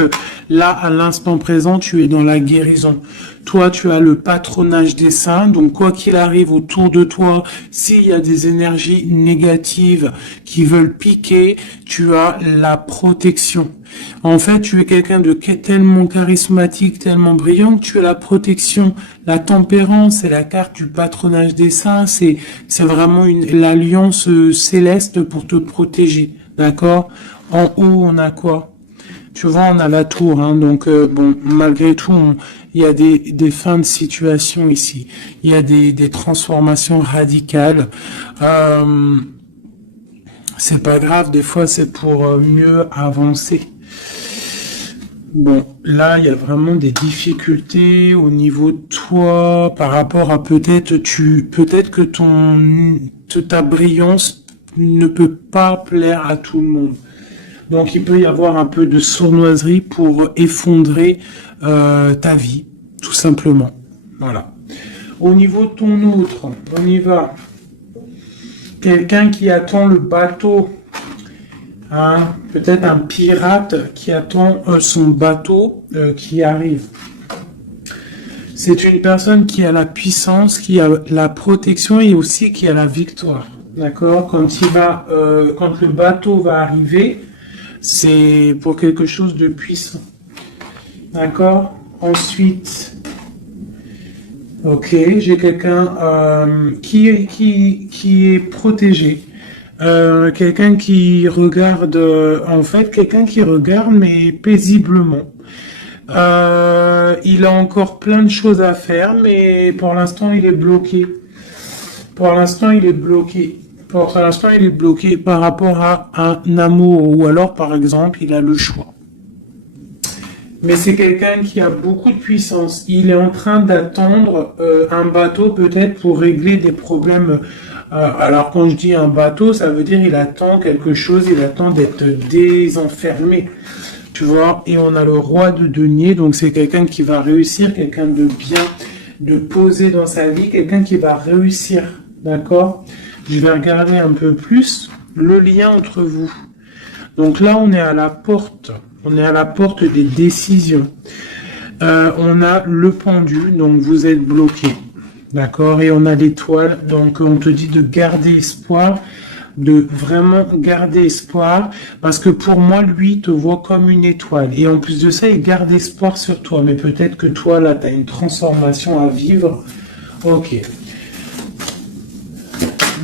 là, à l'instant présent, tu es dans la guérison. Toi, tu as le patronage des saints. Donc, quoi qu'il arrive autour de toi, s'il y a des énergies négatives qui veulent piquer, tu as la protection. En fait, tu es quelqu'un de tellement charismatique, tellement brillant que tu as la protection. La tempérance, c'est la carte du patronage des saints. C'est vraiment l'alliance céleste pour te protéger. D'accord? En haut, on a quoi? Tu vois, on a la tour, hein, donc bon, malgré tout, il y a des fins de situation ici. Il y a des transformations radicales. C'est pas grave, des fois c'est pour mieux avancer. Bon, là, il y a vraiment des difficultés au niveau de toi par rapport à peut-être que ta brillance ne peut pas plaire à tout le monde. Donc, il peut y avoir un peu de sournoiserie pour effondrer ta vie, tout simplement. Voilà. Au niveau de ton autre, on y va. Quelqu'un qui attend le bateau. Hein, peut-être un pirate qui attend son bateau qui arrive. C'est une personne qui a la puissance, qui a la protection et aussi qui a la victoire. D'accord? Quand le bateau va arriver, c'est pour quelque chose de puissant. D'accord? Ensuite, ok, j'ai quelqu'un qui est protégé. Quelqu'un qui regarde, en fait, quelqu'un qui regarde, mais paisiblement. Il a encore plein de choses à faire, mais pour l'instant, il est bloqué. Pour l'instant, il est bloqué. Pour l'instant, il est bloqué par rapport à un amour, ou alors, par exemple, il a le choix. Mais c'est quelqu'un qui a beaucoup de puissance. Il est en train d'attendre un bateau peut-être pour régler des problèmes. Alors quand je dis un bateau, ça veut dire il attend quelque chose, il attend d'être désenfermé. Tu vois, et on a le roi de denier, donc c'est quelqu'un qui va réussir, quelqu'un de bien, de posé dans sa vie, quelqu'un qui va réussir. D'accord? Je vais regarder un peu plus le lien entre vous. Donc là, on est à la porte. On est à la porte des décisions. On a le pendu, donc vous êtes bloqué. D'accord? Et on a l'étoile, donc on te dit de garder espoir, de vraiment garder espoir, parce que pour moi, lui, il te voit comme une étoile. Et en plus de ça, il garde espoir sur toi. Mais peut-être que toi, là, tu as une transformation à vivre. Ok.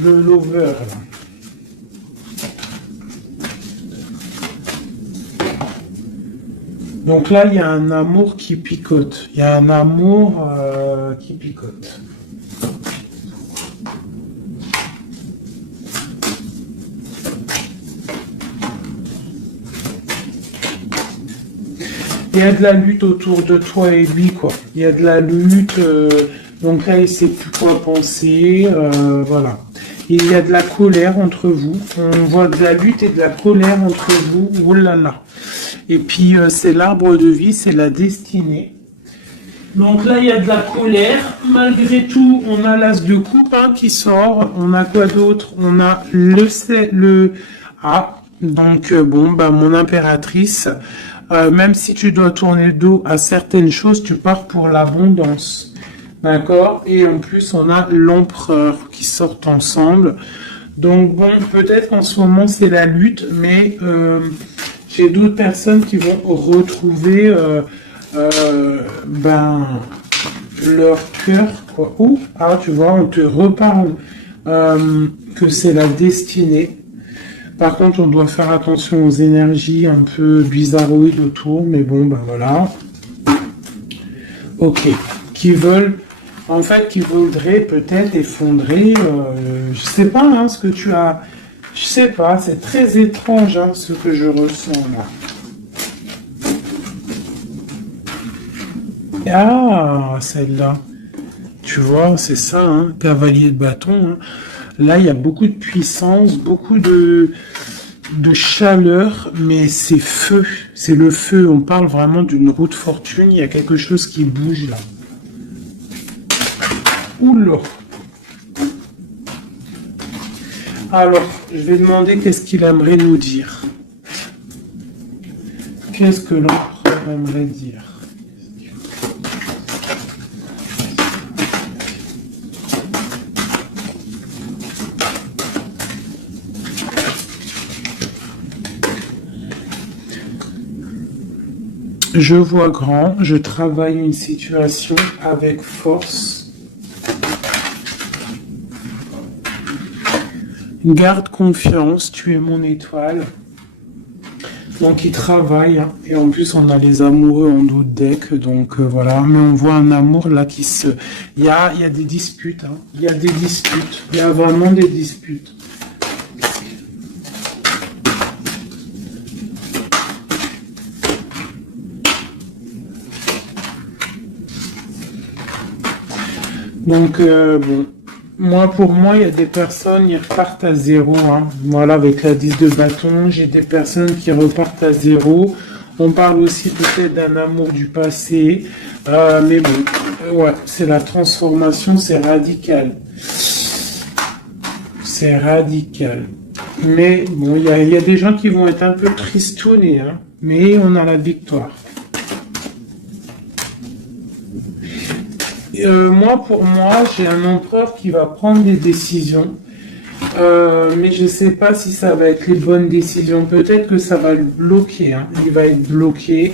Le lover, là. Donc là, il y a un amour qui picote. Il y a un amour qui picote. Il y a de la lutte autour de toi et lui, quoi. Il y a de la lutte. Donc là, il sait plus quoi penser. Voilà. Il y a de la colère entre vous. On voit de la lutte et de la colère entre vous. Oh là là. Et puis, c'est l'arbre de vie, c'est la destinée. Donc là, il y a de la colère. Malgré tout, on a l'as de coupe hein, qui sort. On a quoi d'autre? On a le... Ah, donc bon, bah mon impératrice, même si tu dois tourner le dos à certaines choses, tu pars pour l'abondance. D'accord? Et en plus, on a l'empereur qui sortent ensemble. Donc bon, peut-être qu'en ce moment, c'est la lutte, mais j'ai d'autres personnes qui vont retrouver leur cœur. Quoi. Ou, ah, tu vois, on te reparle que c'est la destinée. Par contre, on doit faire attention aux énergies un peu bizarroïdes autour, mais bon, ben voilà. Ok. Qui veulent, en fait, qui voudraient peut-être effondrer, je sais pas, hein, ce que tu as, je sais pas, c'est très étrange, hein, ce que je ressens là. Ah, celle-là. Tu vois, c'est ça, hein, cavalier de bâton. Hein. Là, il y a beaucoup de puissance, beaucoup de chaleur, mais c'est feu. C'est le feu. On parle vraiment d'une roue de fortune. Il y a quelque chose qui bouge là. Oula. Alors, je vais demander qu'est-ce qu'il aimerait nous dire. Qu'est-ce que l'empereur aimerait dire? Je vois grand, je travaille une situation avec force. Garde confiance, tu es mon étoile. Donc il travaille, hein. Et en plus on a les amoureux en dos de deck, donc voilà. Mais on voit un amour là qui se... Il y a des disputes, hein. Il y a des disputes, il y a vraiment des disputes. Donc, bon, pour moi, il y a des personnes, ils repartent à zéro. Hein. Voilà, avec la 10 de bâton, j'ai des personnes qui repartent à zéro. On parle aussi peut-être d'un amour du passé. Mais bon, ouais, c'est la transformation, c'est radical. C'est radical. Mais bon, il y a des gens qui vont être un peu tristounés, hein. Mais on a la victoire. Pour moi, j'ai un empereur qui va prendre des décisions, mais je ne sais pas si ça va être les bonnes décisions. Peut-être que ça va le bloquer, hein. Il va être bloqué.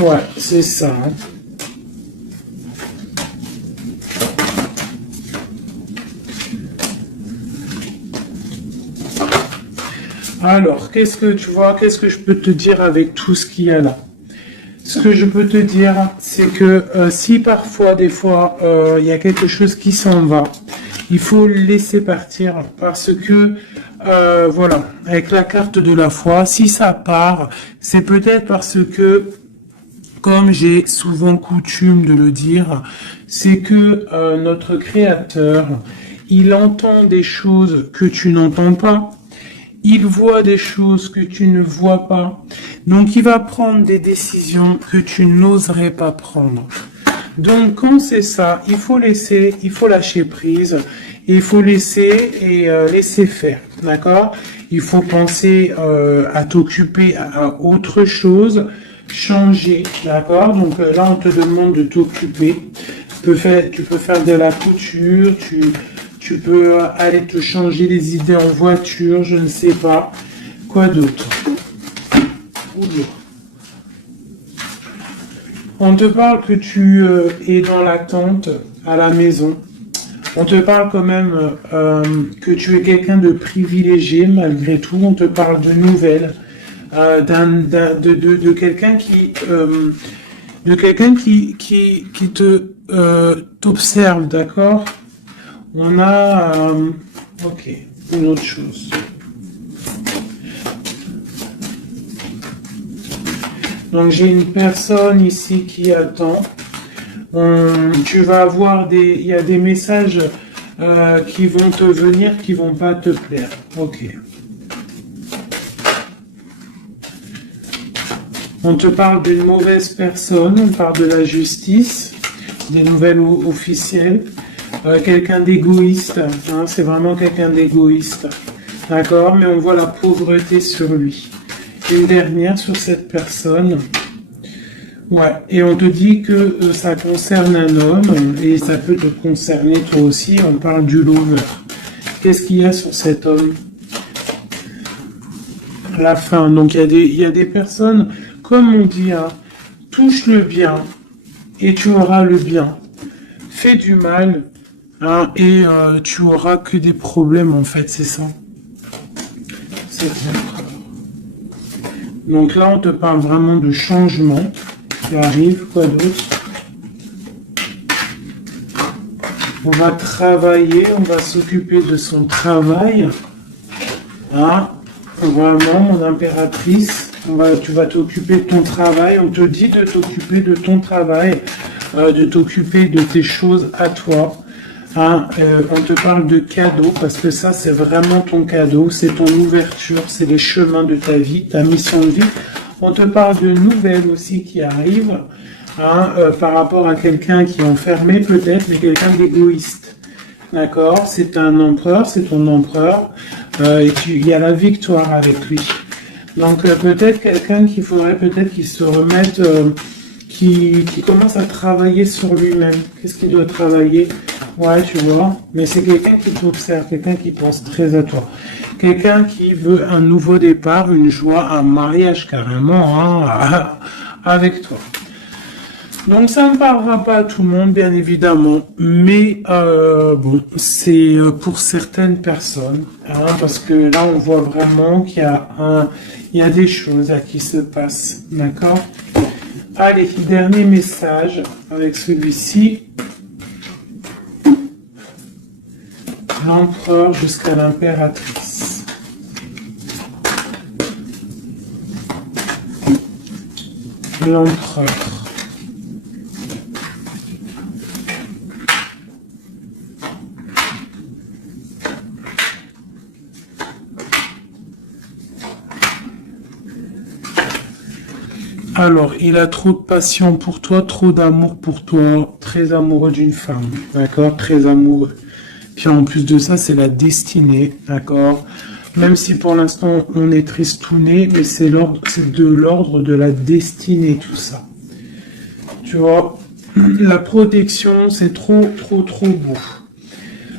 Ouais, c'est ça. Hein. Alors, qu'est-ce que tu vois, qu'est-ce que je peux te dire avec tout ce qu'il y a là? Ce que je peux te dire, c'est que si parfois, des fois, il y a quelque chose qui s'en va, il faut le laisser partir parce que, voilà, avec la carte de la foi, si ça part, c'est peut-être parce que, comme j'ai souvent coutume de le dire, c'est que notre Créateur, il entend des choses que tu n'entends pas. Il voit des choses que tu ne vois pas. Donc, il va prendre des décisions que tu n'oserais pas prendre. Donc, quand c'est ça, il faut laisser, il faut lâcher prise. Il faut laisser et laisser faire. D'accord? Il faut penser à t'occuper à autre chose, changer. D'accord? Donc, là, on te demande de t'occuper. Tu peux faire de la couture, tu peux aller te changer les idées en voiture, je ne sais pas. Quoi d'autre? On te parle que tu es dans l'attente à la maison. On te parle quand même que tu es quelqu'un de privilégié malgré tout. On te parle de nouvelles, de quelqu'un qui te t'observe, d'accord? On a, ok, une autre chose. Donc j'ai une personne ici qui attend. Tu vas avoir il y a des messages qui vont te venir, qui vont pas te plaire. Ok. On te parle d'une mauvaise personne, on parle de la justice, des nouvelles officielles. Quelqu'un d'égoïste, hein, c'est vraiment quelqu'un d'égoïste, d'accord, mais on voit la pauvreté sur lui. Une dernière sur cette personne, ouais, et on te dit que ça concerne un homme, et ça peut te concerner toi aussi, on parle du lover. Qu'est-ce qu'il y a sur cet homme? La fin, donc il y a des personnes, comme on dit, hein, touche le bien, et tu auras le bien. Fais du mal, hein, et tu auras que des problèmes en fait, c'est ça. C'est vrai. Donc là, on te parle vraiment de changement qui arrive. Quoi d'autre? On va travailler, on va s'occuper de son travail. Hein? Vraiment, mon impératrice, tu vas t'occuper de ton travail. On te dit de t'occuper de ton travail, de t'occuper de tes choses à toi. Hein, on te parle de cadeau parce que ça c'est vraiment ton cadeau, c'est ton ouverture, c'est les chemins de ta vie, ta mission de vie. On te parle de nouvelles aussi qui arrivent, hein, par rapport à quelqu'un qui est enfermé peut-être, mais quelqu'un d'égoïste. D'accord? C'est un empereur, c'est ton empereur, et il y a la victoire avec lui. Donc peut-être quelqu'un qu'il faudrait peut-être qu'il se remette, qui commence à travailler sur lui-même. Qu'est-ce qu'il doit travailler? Ouais, tu vois, mais c'est quelqu'un qui t'observe, quelqu'un qui pense très à toi. Quelqu'un qui veut un nouveau départ, une joie, un mariage carrément, hein, avec toi. Donc ça ne parlera pas à tout le monde, bien évidemment, mais bon, c'est pour certaines personnes, hein, parce que là on voit vraiment qu'il y a des choses à qui se passent, d'accord? Allez, dernier message avec celui-ci. L'empereur jusqu'à l'impératrice. L'empereur. Alors, il a trop de passion pour toi, trop d'amour pour toi, très amoureux d'une femme, d'accord? Très amoureux. Puis en plus de ça, c'est la destinée, d'accord? Même si pour l'instant on est tristouné, mais c'est de l'ordre de la destinée tout ça. Tu vois, la protection, c'est trop beau.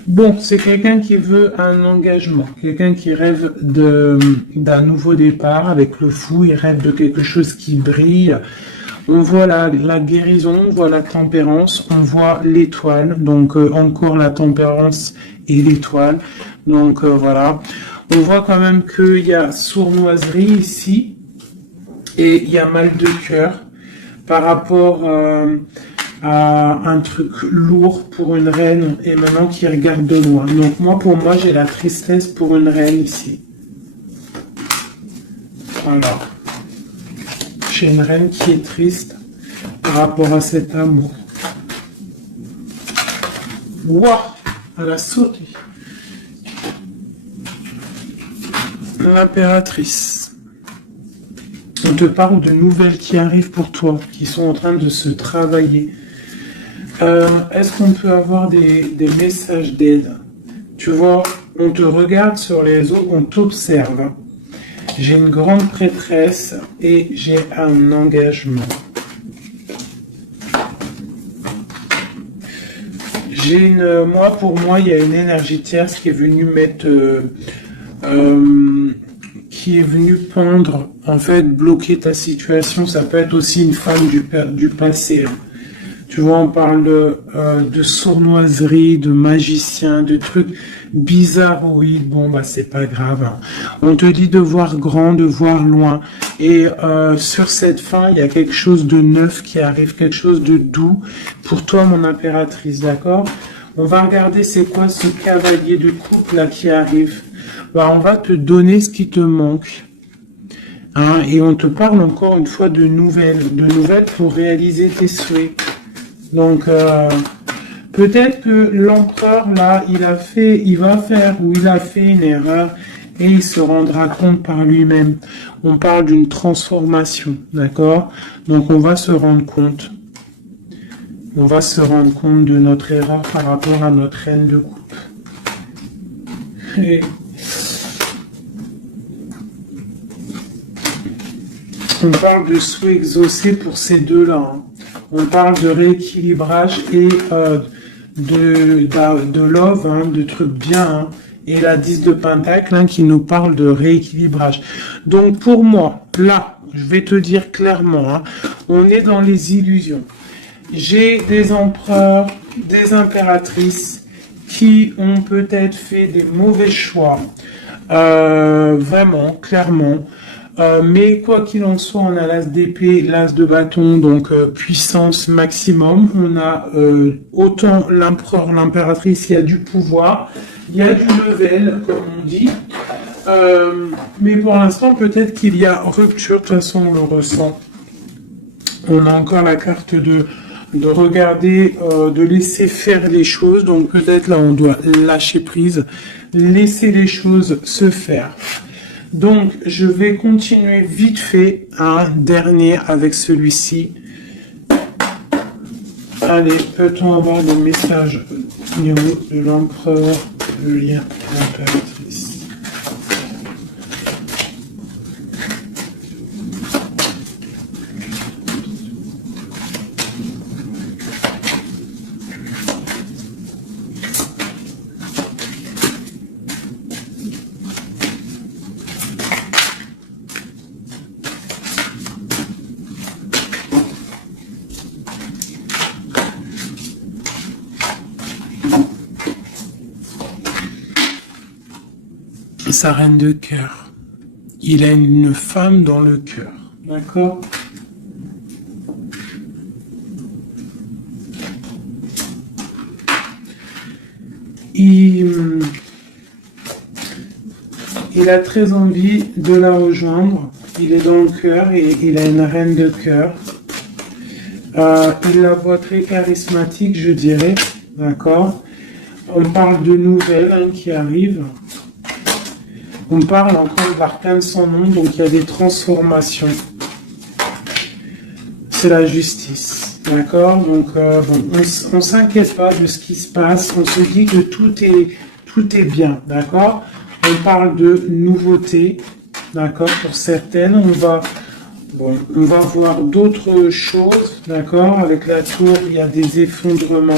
Bon, c'est quelqu'un qui veut un engagement, quelqu'un qui rêve d'un nouveau départ avec le fou, il rêve de quelque chose qui brille. On voit la guérison, on voit la tempérance, on voit l'étoile, donc encore la tempérance et l'étoile. Donc voilà, On voit quand même qu'il y a sournoiserie ici et il y a mal de cœur par rapport à un truc lourd pour une reine et maintenant qui regarde de loin. Donc moi, pour moi, j'ai la tristesse pour une reine ici. Voilà. J'ai une reine qui est triste par rapport à cet amour. Waouh, elle a sauté. L'impératrice. On te parle de nouvelles qui arrivent pour toi, qui sont en train de se travailler. Est-ce qu'on peut avoir des messages d'aide? Tu vois, on te regarde sur les eaux, on t'observe. J'ai une grande prêtresse et j'ai un engagement. Pour moi, il y a une énergie tierce qui est venue mettre, qui est venue pendre, en fait, bloquer ta situation. Ça peut être aussi une femme du passé. Tu vois, on parle de sournoiserie, de magicien, de trucs bizarroïdes. Bon, bah, c'est pas grave. Hein. On te dit de voir grand, de voir loin. Et sur cette fin, il y a quelque chose de neuf qui arrive, quelque chose de doux pour toi, mon impératrice, d'accord? On va regarder c'est quoi ce cavalier de coupe là qui arrive. Bah, on va te donner ce qui te manque. Hein, et on te parle encore une fois de nouvelles pour réaliser tes souhaits. Donc, peut-être que l'empereur, là, il a fait une erreur et il se rendra compte par lui-même. On parle d'une transformation, d'accord? Donc, on va se rendre compte. On va se rendre compte de notre erreur par rapport à notre reine de coupe. Et on parle de souhait exaucé pour ces deux-là. Hein. On parle de rééquilibrage et de love, hein, de trucs bien. Hein, et la 10 de Pentacle hein, qui nous parle de rééquilibrage. Donc pour moi, là, je vais te dire clairement, hein, on est dans les illusions. J'ai des empereurs, des impératrices qui ont peut-être fait des mauvais choix. Vraiment, clairement. Mais quoi qu'il en soit, on a l'as d'épée, l'as de bâton, donc puissance maximum. On a autant l'empereur, l'impératrice, il y a du pouvoir, il y a du level, comme on dit. Mais pour l'instant, peut-être qu'il y a rupture, de toute façon, on le ressent. On a encore la carte de regarder, de laisser faire les choses. Donc peut-être là, on doit lâcher prise, laisser les choses se faire. Donc, je vais continuer vite fait un dernier avec celui-ci. Allez, peut-on avoir le message numéro de l'empereur, le lien de l'impératrice? Sa reine de cœur. Il a une femme dans le cœur. D'accord? Il a très envie de la rejoindre. Il est dans le cœur et il a une reine de cœur. Il la voit très charismatique, je dirais. D'accord? On parle de nouvelles hein, qui arrivent. On parle encore de l'arcane sans nom, donc il y a des transformations. C'est la justice, d'accord? Donc on s'inquiète pas de ce qui se passe, on se dit que tout est bien, d'accord? On parle de nouveautés, d'accord? Pour certaines, on va voir d'autres choses, d'accord? Avec la tour, il y a des effondrements.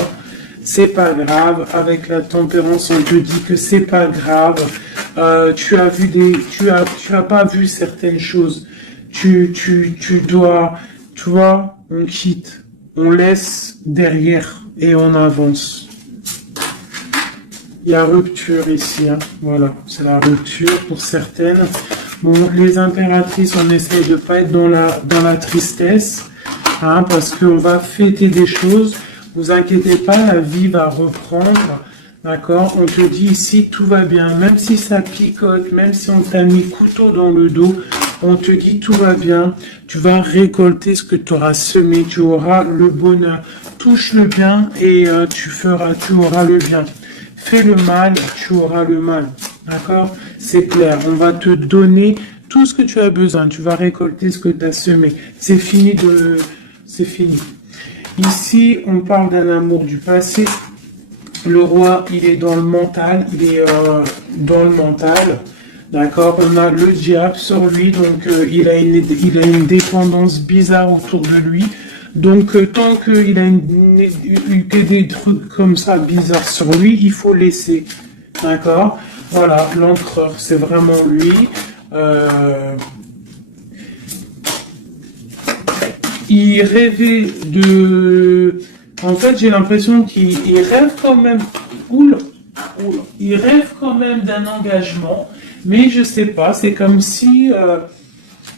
C'est pas grave. Avec la tempérance, on te dit que c'est pas grave. Tu as pas vu certaines choses. Tu dois, tu vois, on quitte, on laisse derrière et on avance. Il y a rupture ici, hein. Voilà, c'est la rupture pour certaines. Bon, les impératrices, on essaye de pas être dans la tristesse, hein, parce qu'on va fêter des choses. Vous inquiétez pas, la vie va reprendre. D'accord? On te dit ici, tout va bien. Même si ça picote, même si on t'a mis couteau dans le dos, on te dit, tout va bien. Tu vas récolter ce que tu auras semé. Tu auras le bonheur. Touche le bien et tu auras le bien. Fais le mal, tu auras le mal. D'accord? C'est clair. On va te donner tout ce que tu as besoin. Tu vas récolter ce que tu as semé. C'est fini. Ici, on parle d'un amour du passé. Le roi, il est dans le mental. Il est dans le mental. D'accord? On a le diable sur lui. Donc, il a une dépendance bizarre autour de lui. Donc, tant qu'il a que des trucs comme ça bizarres sur lui, il faut laisser. D'accord? Voilà, l'empereur, c'est vraiment lui. Il rêvait de... En fait, j'ai l'impression qu'il rêve quand même... Oula, il rêve quand même d'un engagement, mais je sais pas, c'est comme si...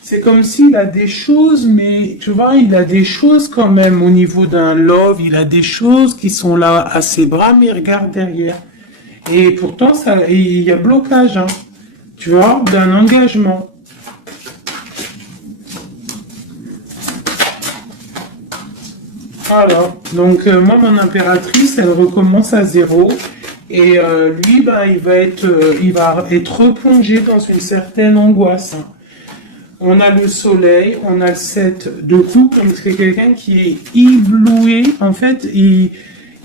C'est comme s'il a des choses, mais tu vois, il a des choses quand même au niveau d'un love, il a des choses qui sont là à ses bras, mais il regarde derrière. Et pourtant, il y a blocage, hein, tu vois, d'un engagement. Voilà. Donc, moi, mon impératrice, elle recommence à zéro. Et lui, bah, il va être replongé dans une certaine angoisse, hein. On a le soleil, on a le 7 de coupe, donc c'est quelqu'un qui est ébloui. En fait, il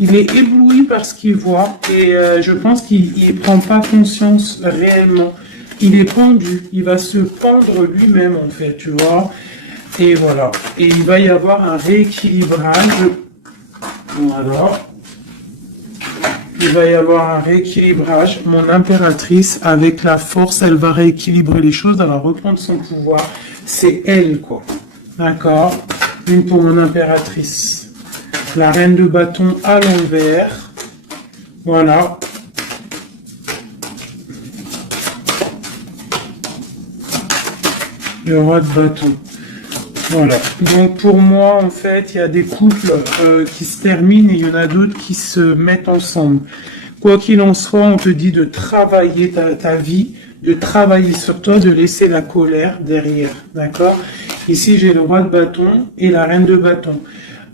est ébloui par ce qu'il voit et je pense qu'il ne prend pas conscience réellement. Il est pendu, il va se pendre lui-même en fait, tu vois. Et voilà. Et il va y avoir un rééquilibrage. Voilà. Il va y avoir un rééquilibrage. Mon impératrice, avec la force, elle va rééquilibrer les choses, elle va reprendre son pouvoir. C'est elle, quoi. D'accord? Une pour mon impératrice. La reine de bâton à l'envers. Voilà. Le roi de bâton. Voilà. Donc pour moi, en fait, il y a des couples qui se terminent et il y en a d'autres qui se mettent ensemble. Quoi qu'il en soit, on te dit de travailler ta vie, de travailler sur toi, de laisser la colère derrière. D'accord? Ici, j'ai le roi de bâton et la reine de bâton.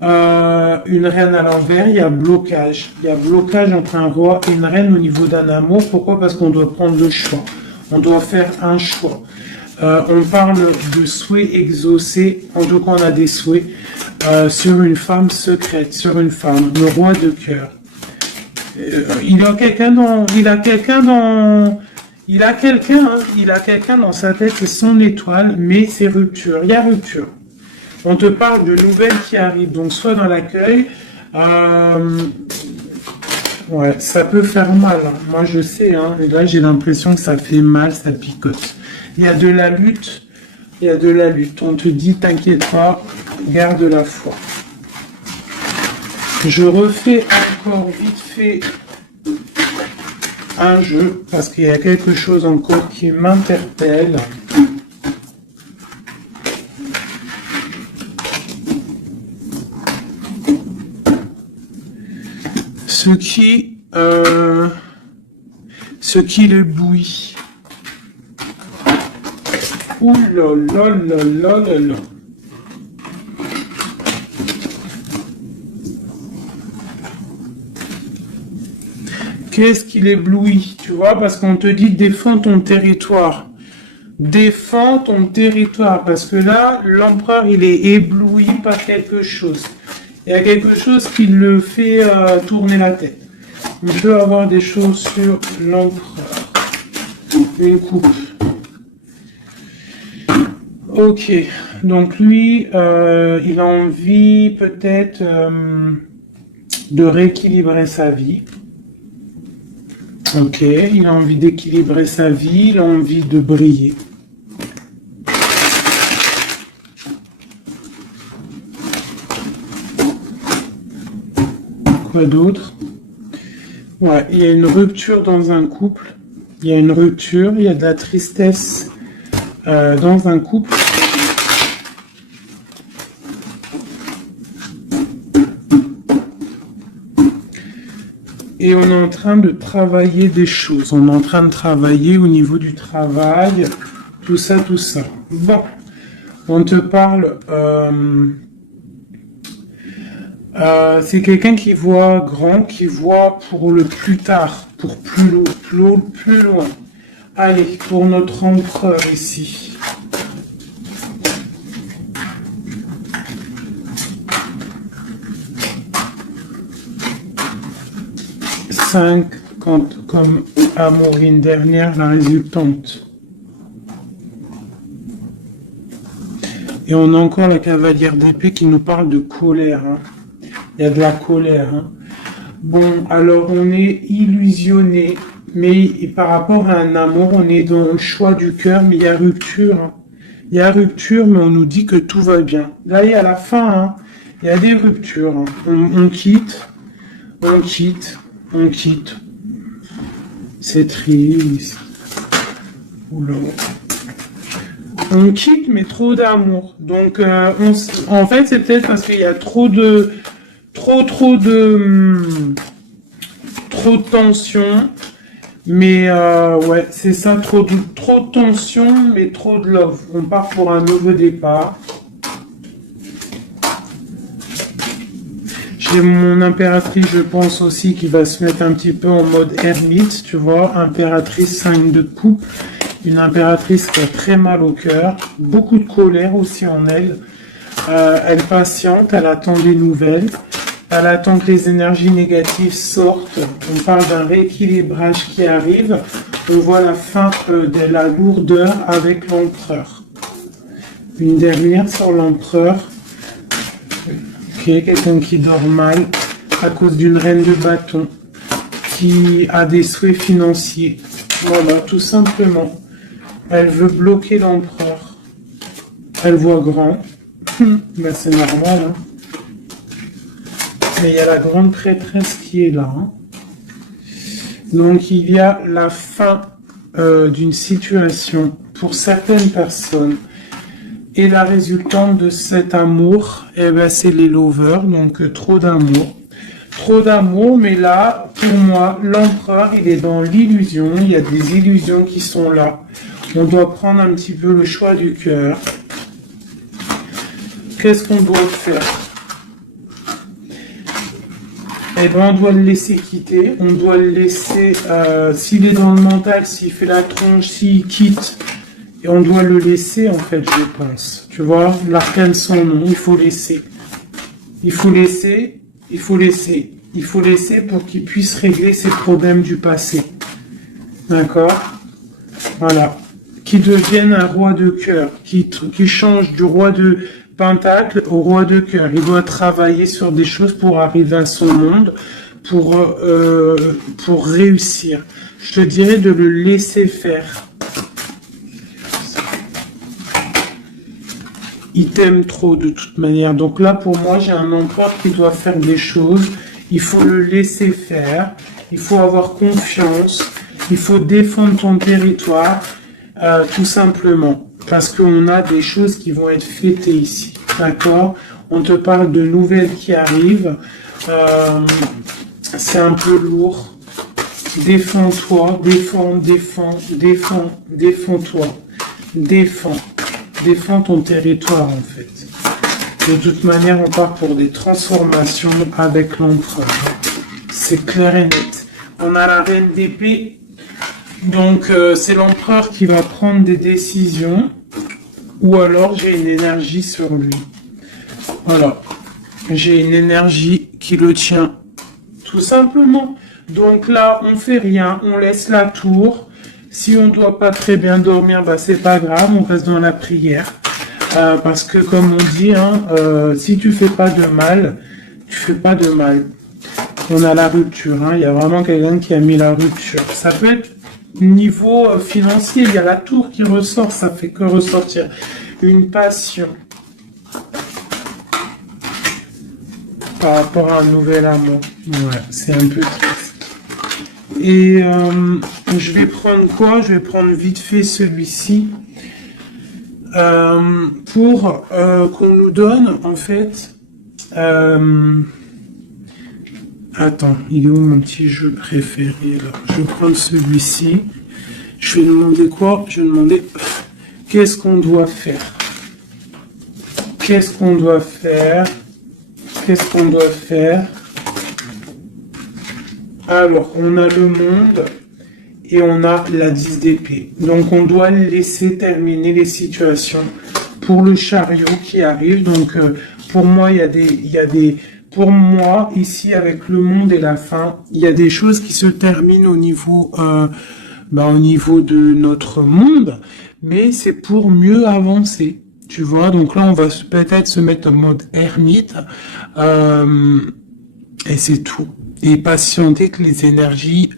Une reine à l'envers, il y a blocage. Il y a blocage entre un roi et une reine au niveau d'un amour. Pourquoi? Parce qu'on doit prendre le choix. On doit faire un choix. On parle de souhaits exaucés, en tout cas on a des souhaits sur une femme secrète, sur une femme, le roi de cœur. Il a quelqu'un dans sa tête, c'est son étoile, mais c'est rupture, il y a rupture. On te parle de nouvelles qui arrivent, donc soit dans l'accueil, ouais, ça peut faire mal, hein. Moi je sais, hein, là j'ai l'impression que ça fait mal, ça picote. Il y a de la lutte, On te dit, t'inquiète pas, garde la foi. Je refais encore vite fait un jeu, parce qu'il y a quelque chose encore qui m'interpelle. Ce qui l'éblouit. Ouh là là là là là là. Qu'est-ce qui l'éblouit, tu vois, parce qu'on te dit défends ton territoire. Défends ton territoire, parce que là, l'empereur, il est ébloui par quelque chose. Il y a quelque chose qui le fait tourner la tête. On peut avoir des choses sur l'empereur. Une coupe. Ok, donc lui, il a envie peut-être de rééquilibrer sa vie. Ok, il a envie d'équilibrer sa vie, il a envie de briller. Quoi d'autre? Ouais, il y a une rupture dans un couple. Il y a une rupture, il y a de la tristesse dans un couple. Et on est en train de travailler des choses. On est en train de travailler au niveau du travail, tout ça, tout ça. Bon, on te parle... c'est quelqu'un qui voit grand, qui voit pour le plus tard, pour plus loin. Allez, pour notre empereur ici. Cinq, comme Amorine dernière, la résultante. Et on a encore la cavalière d'épée qui nous parle de colère. Hein. Il y a de la colère. Hein. Bon, alors on est illusionné, mais par rapport à un amour, on est dans le choix du cœur, mais il y a rupture. Hein. Il y a rupture, mais on nous dit que tout va bien. Là, il y a la fin, hein. Il y a des ruptures. Hein. On quitte. C'est triste. Oula. On quitte, mais trop d'amour. Donc, en fait, c'est peut-être parce qu'il y a trop de tension. Mais ouais, c'est ça, trop de tension, mais trop de love. On part pour un nouveau départ. J'ai mon impératrice, je pense aussi, qui va se mettre un petit peu en mode ermite, tu vois. Impératrice, signe de coupe. Une impératrice qui a très mal au cœur. Beaucoup de colère aussi en elle. Elle patiente, elle attend des nouvelles. Elle attend que les énergies négatives sortent. On parle d'un rééquilibrage qui arrive. On voit la fin de la lourdeur avec l'empereur. Une dernière sur l'empereur. Ok, quelqu'un qui dort mal à cause d'une reine de bâton qui a des souhaits financiers. Voilà, tout simplement. Elle veut bloquer l'empereur. Elle voit grand. Ben, c'est normal. Hein. Mais il y a la grande prêtresse qui est là. Hein. Donc il y a la fin d'une situation pour certaines personnes. Et la résultante de cet amour, eh ben, c'est les lovers, donc trop d'amour. Trop d'amour, mais là, pour moi, l'empereur, il est dans l'illusion. Il y a des illusions qui sont là. On doit prendre un petit peu le choix du cœur. Qu'est-ce qu'on doit faire? Eh ben, on doit le laisser quitter. On doit le laisser, s'il est dans le mental, s'il fait la tronche, s'il quitte. Et on doit le laisser, en fait, je pense. Tu vois, l'arcane sans nom, il faut laisser. Il faut laisser pour qu'il puisse régler ses problèmes du passé. D'accord? Voilà. Qui devienne un roi de cœur, qui change du roi de pentacle au roi de cœur. Il doit travailler sur des choses pour arriver à son monde, pour réussir. Je te dirais de le laisser faire. Il t'aime trop de toute manière. Donc là, pour moi, j'ai un empereur qui doit faire des choses. Il faut le laisser faire. Il faut avoir confiance. Il faut défendre ton territoire, tout simplement. Parce qu'on a des choses qui vont être fêtées ici. D'accord? On te parle de nouvelles qui arrivent. C'est un peu lourd. Défends-toi. Défends-toi. Défends ton territoire, en fait. De toute manière, on part pour des transformations avec l'empereur. C'est clair et net. On a la reine d'épée. Donc, c'est l'empereur qui va prendre des décisions. Ou alors, j'ai une énergie sur lui. Voilà. J'ai une énergie qui le tient. Tout simplement. Donc là, on fait rien. On laisse la tour. Si on ne doit pas très bien dormir, bah c'est pas grave, on reste dans la prière. Parce que comme on dit, hein, si tu fais pas de mal, tu fais pas de mal. On a la rupture, hein, il y a vraiment quelqu'un qui a mis la rupture. Ça peut être niveau financier, il y a la tour qui ressort, ça fait que ressortir une passion par rapport à un nouvel amour. Ouais, c'est un peu triste. Et je vais prendre quoi? Je vais prendre vite fait celui-ci pour qu'on nous donne en fait. Attends, il est où mon petit jeu préféré là? Je vais prendre celui-ci. Je vais demander quoi? Je vais demander qu'est-ce qu'on doit faire? Qu'est-ce qu'on doit faire? Qu'est-ce qu'on doit faire? Alors, on a le monde et on a la 10 d'épée. Donc, on doit laisser terminer les situations pour le chariot qui arrive. Donc, pour moi, il y a des, pour moi, ici, avec le monde et la fin, il y a des choses qui se terminent au niveau de notre monde, mais c'est pour mieux avancer. Tu vois, donc là, on va peut-être se mettre en mode ermite, et c'est tout. Et patienter que les énergies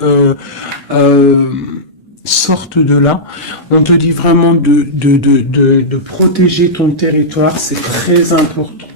sortent de là. On te dit vraiment de protéger ton territoire, c'est très important.